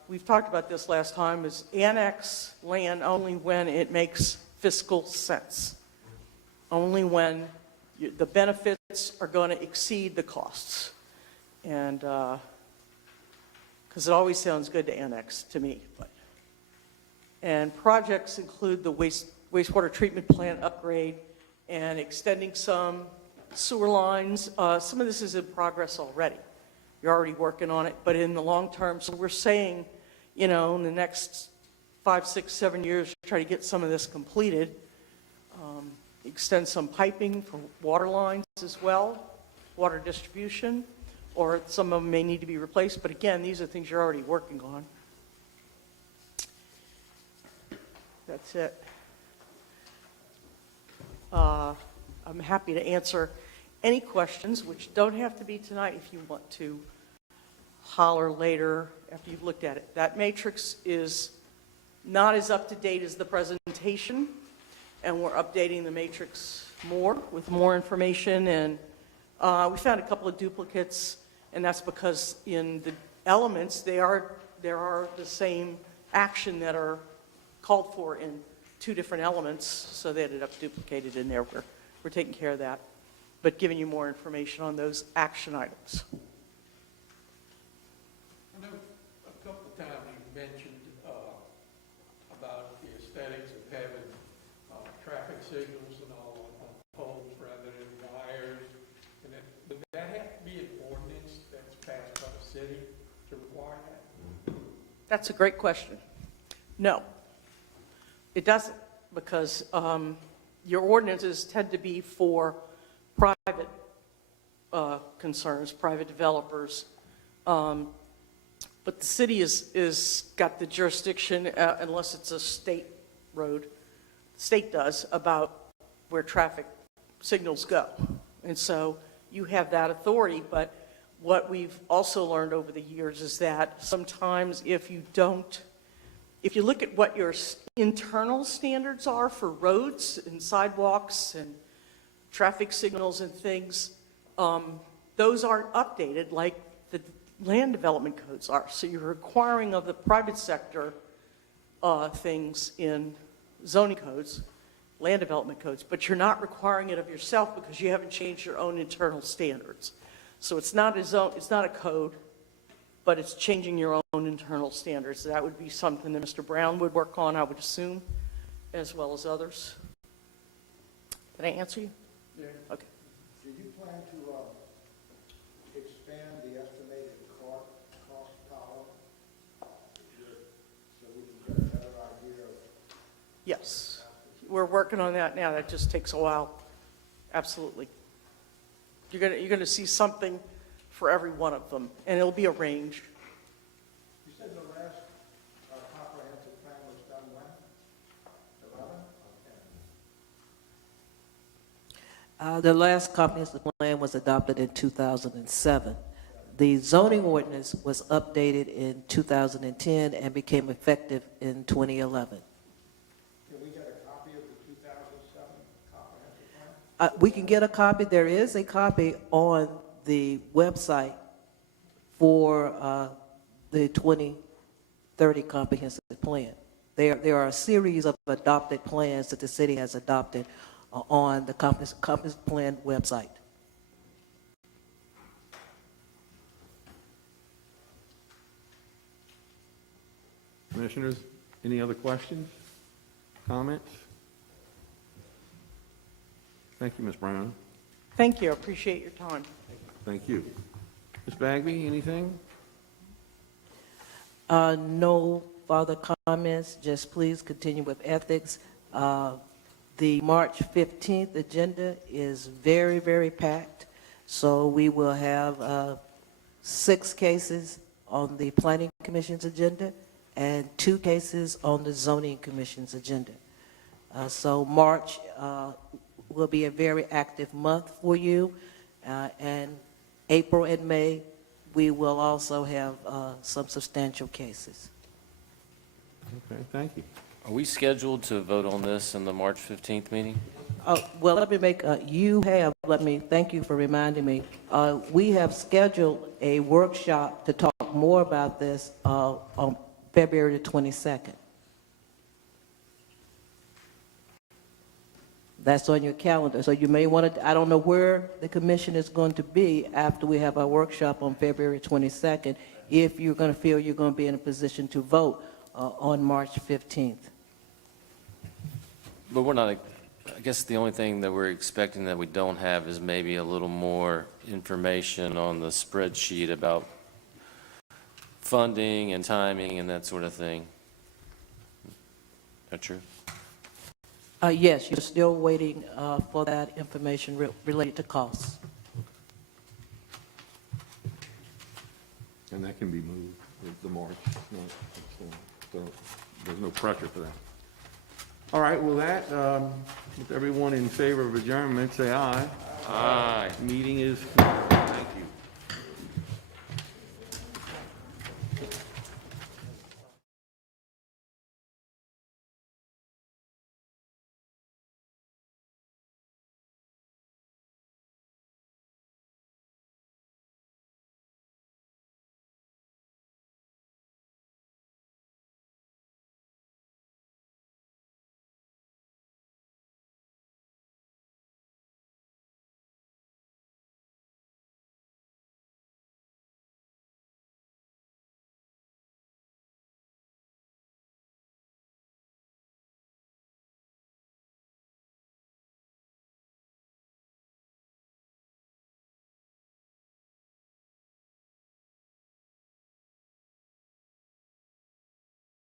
We've talked about this last time, is annex land only when it makes fiscal sense. Only when the benefits are going to exceed the costs. And because it always sounds good to annex to me. And projects include the wastewater treatment plant upgrade and extending some sewer lines. Some of this is in progress already. You're already working on it, but in the long term, so we're saying, in the next 5, 6, 7 years, try to get some of this completed. Extend some piping for water lines as well, water distribution, or some of them may need to be replaced, but again, these are things you're already working on. That's it. I'm happy to answer any questions, which don't have to be tonight if you want to holler later after you've looked at it. That matrix is not as up to date as the presentation, and we're updating the matrix more with more information, and we found a couple of duplicates, and that's because in the elements, there are the same action that are called for in 2 different elements, so they ended up duplicated in there. We're taking care of that, but giving you more information on those action items. I know a couple of times you mentioned about the aesthetics of having traffic signals and all on poles rather than wires. And would that have to be an ordinance that's passed by the city to require that? That's a great question. No, it doesn't, because your ordinances tend to be for private concerns, private developers. But the city is got the jurisdiction, unless it's a state road, the state does, about where traffic signals go. And so you have that authority, but what we've also learned over the years is that sometimes if you look at what your internal standards are for roads and sidewalks and traffic signals and things, those aren't updated like the land development codes are. So you're requiring of the private sector things in zoning codes, land development codes, but you're not requiring it of yourself because you haven't changed your own internal standards. So it's not a code, but it's changing your own internal standards. That would be something that Mr. Brown would work on, I would assume, as well as others. Did I answer you? Yeah. Okay. Do you plan to expand the estimated cost column so we can get a better idea of? Yes. We're working on that now. That just takes a while. Absolutely. You're gonna see something for every one of them, and it'll be a range. You said the last comprehensive plan was done when? 11? Okay. The last comprehensive plan was adopted in 2007. The zoning ordinance was updated in 2010 and became effective in 2011. Can we get a copy of the 2007 comprehensive plan? We can get a copy. There is a copy on the website for the 2030 comprehensive plan. There are a series of adopted plans that the city has adopted on the comprehensive plan website. Commissioners, any other questions, comments? Thank you, Ms. Brown. Thank you. I appreciate your time. Thank you. Ms. Bagby, anything? No further comments, just please continue with ethics. The March 15th agenda is very, very packed, so we will have 6 cases on the Planning Commission's agenda and 2 cases on the Zoning Commission's agenda. So March will be a very active month for you, and April and May, we will also have some substantial cases. Okay, thank you. Are we scheduled to vote on this in the March 15th meeting? Well, let me make, thank you for reminding me. We have scheduled a workshop to talk more about this on February the 22nd. That's on your calendar, so you may want to, I don't know where the commission is going to be after we have our workshop on February 22nd. if you're going to feel you're going to be in a position to vote on March 15th. But we're not, I guess the only thing that we're expecting that we don't have is maybe a little more information on the spreadsheet about funding and timing and that sort of thing. Is that true? Yes, you're still waiting for that information related to costs. And that can be moved with the March. So there's no pressure for that. All right, well, that, with everyone in favor of adjournment, say aye. Aye. Meeting is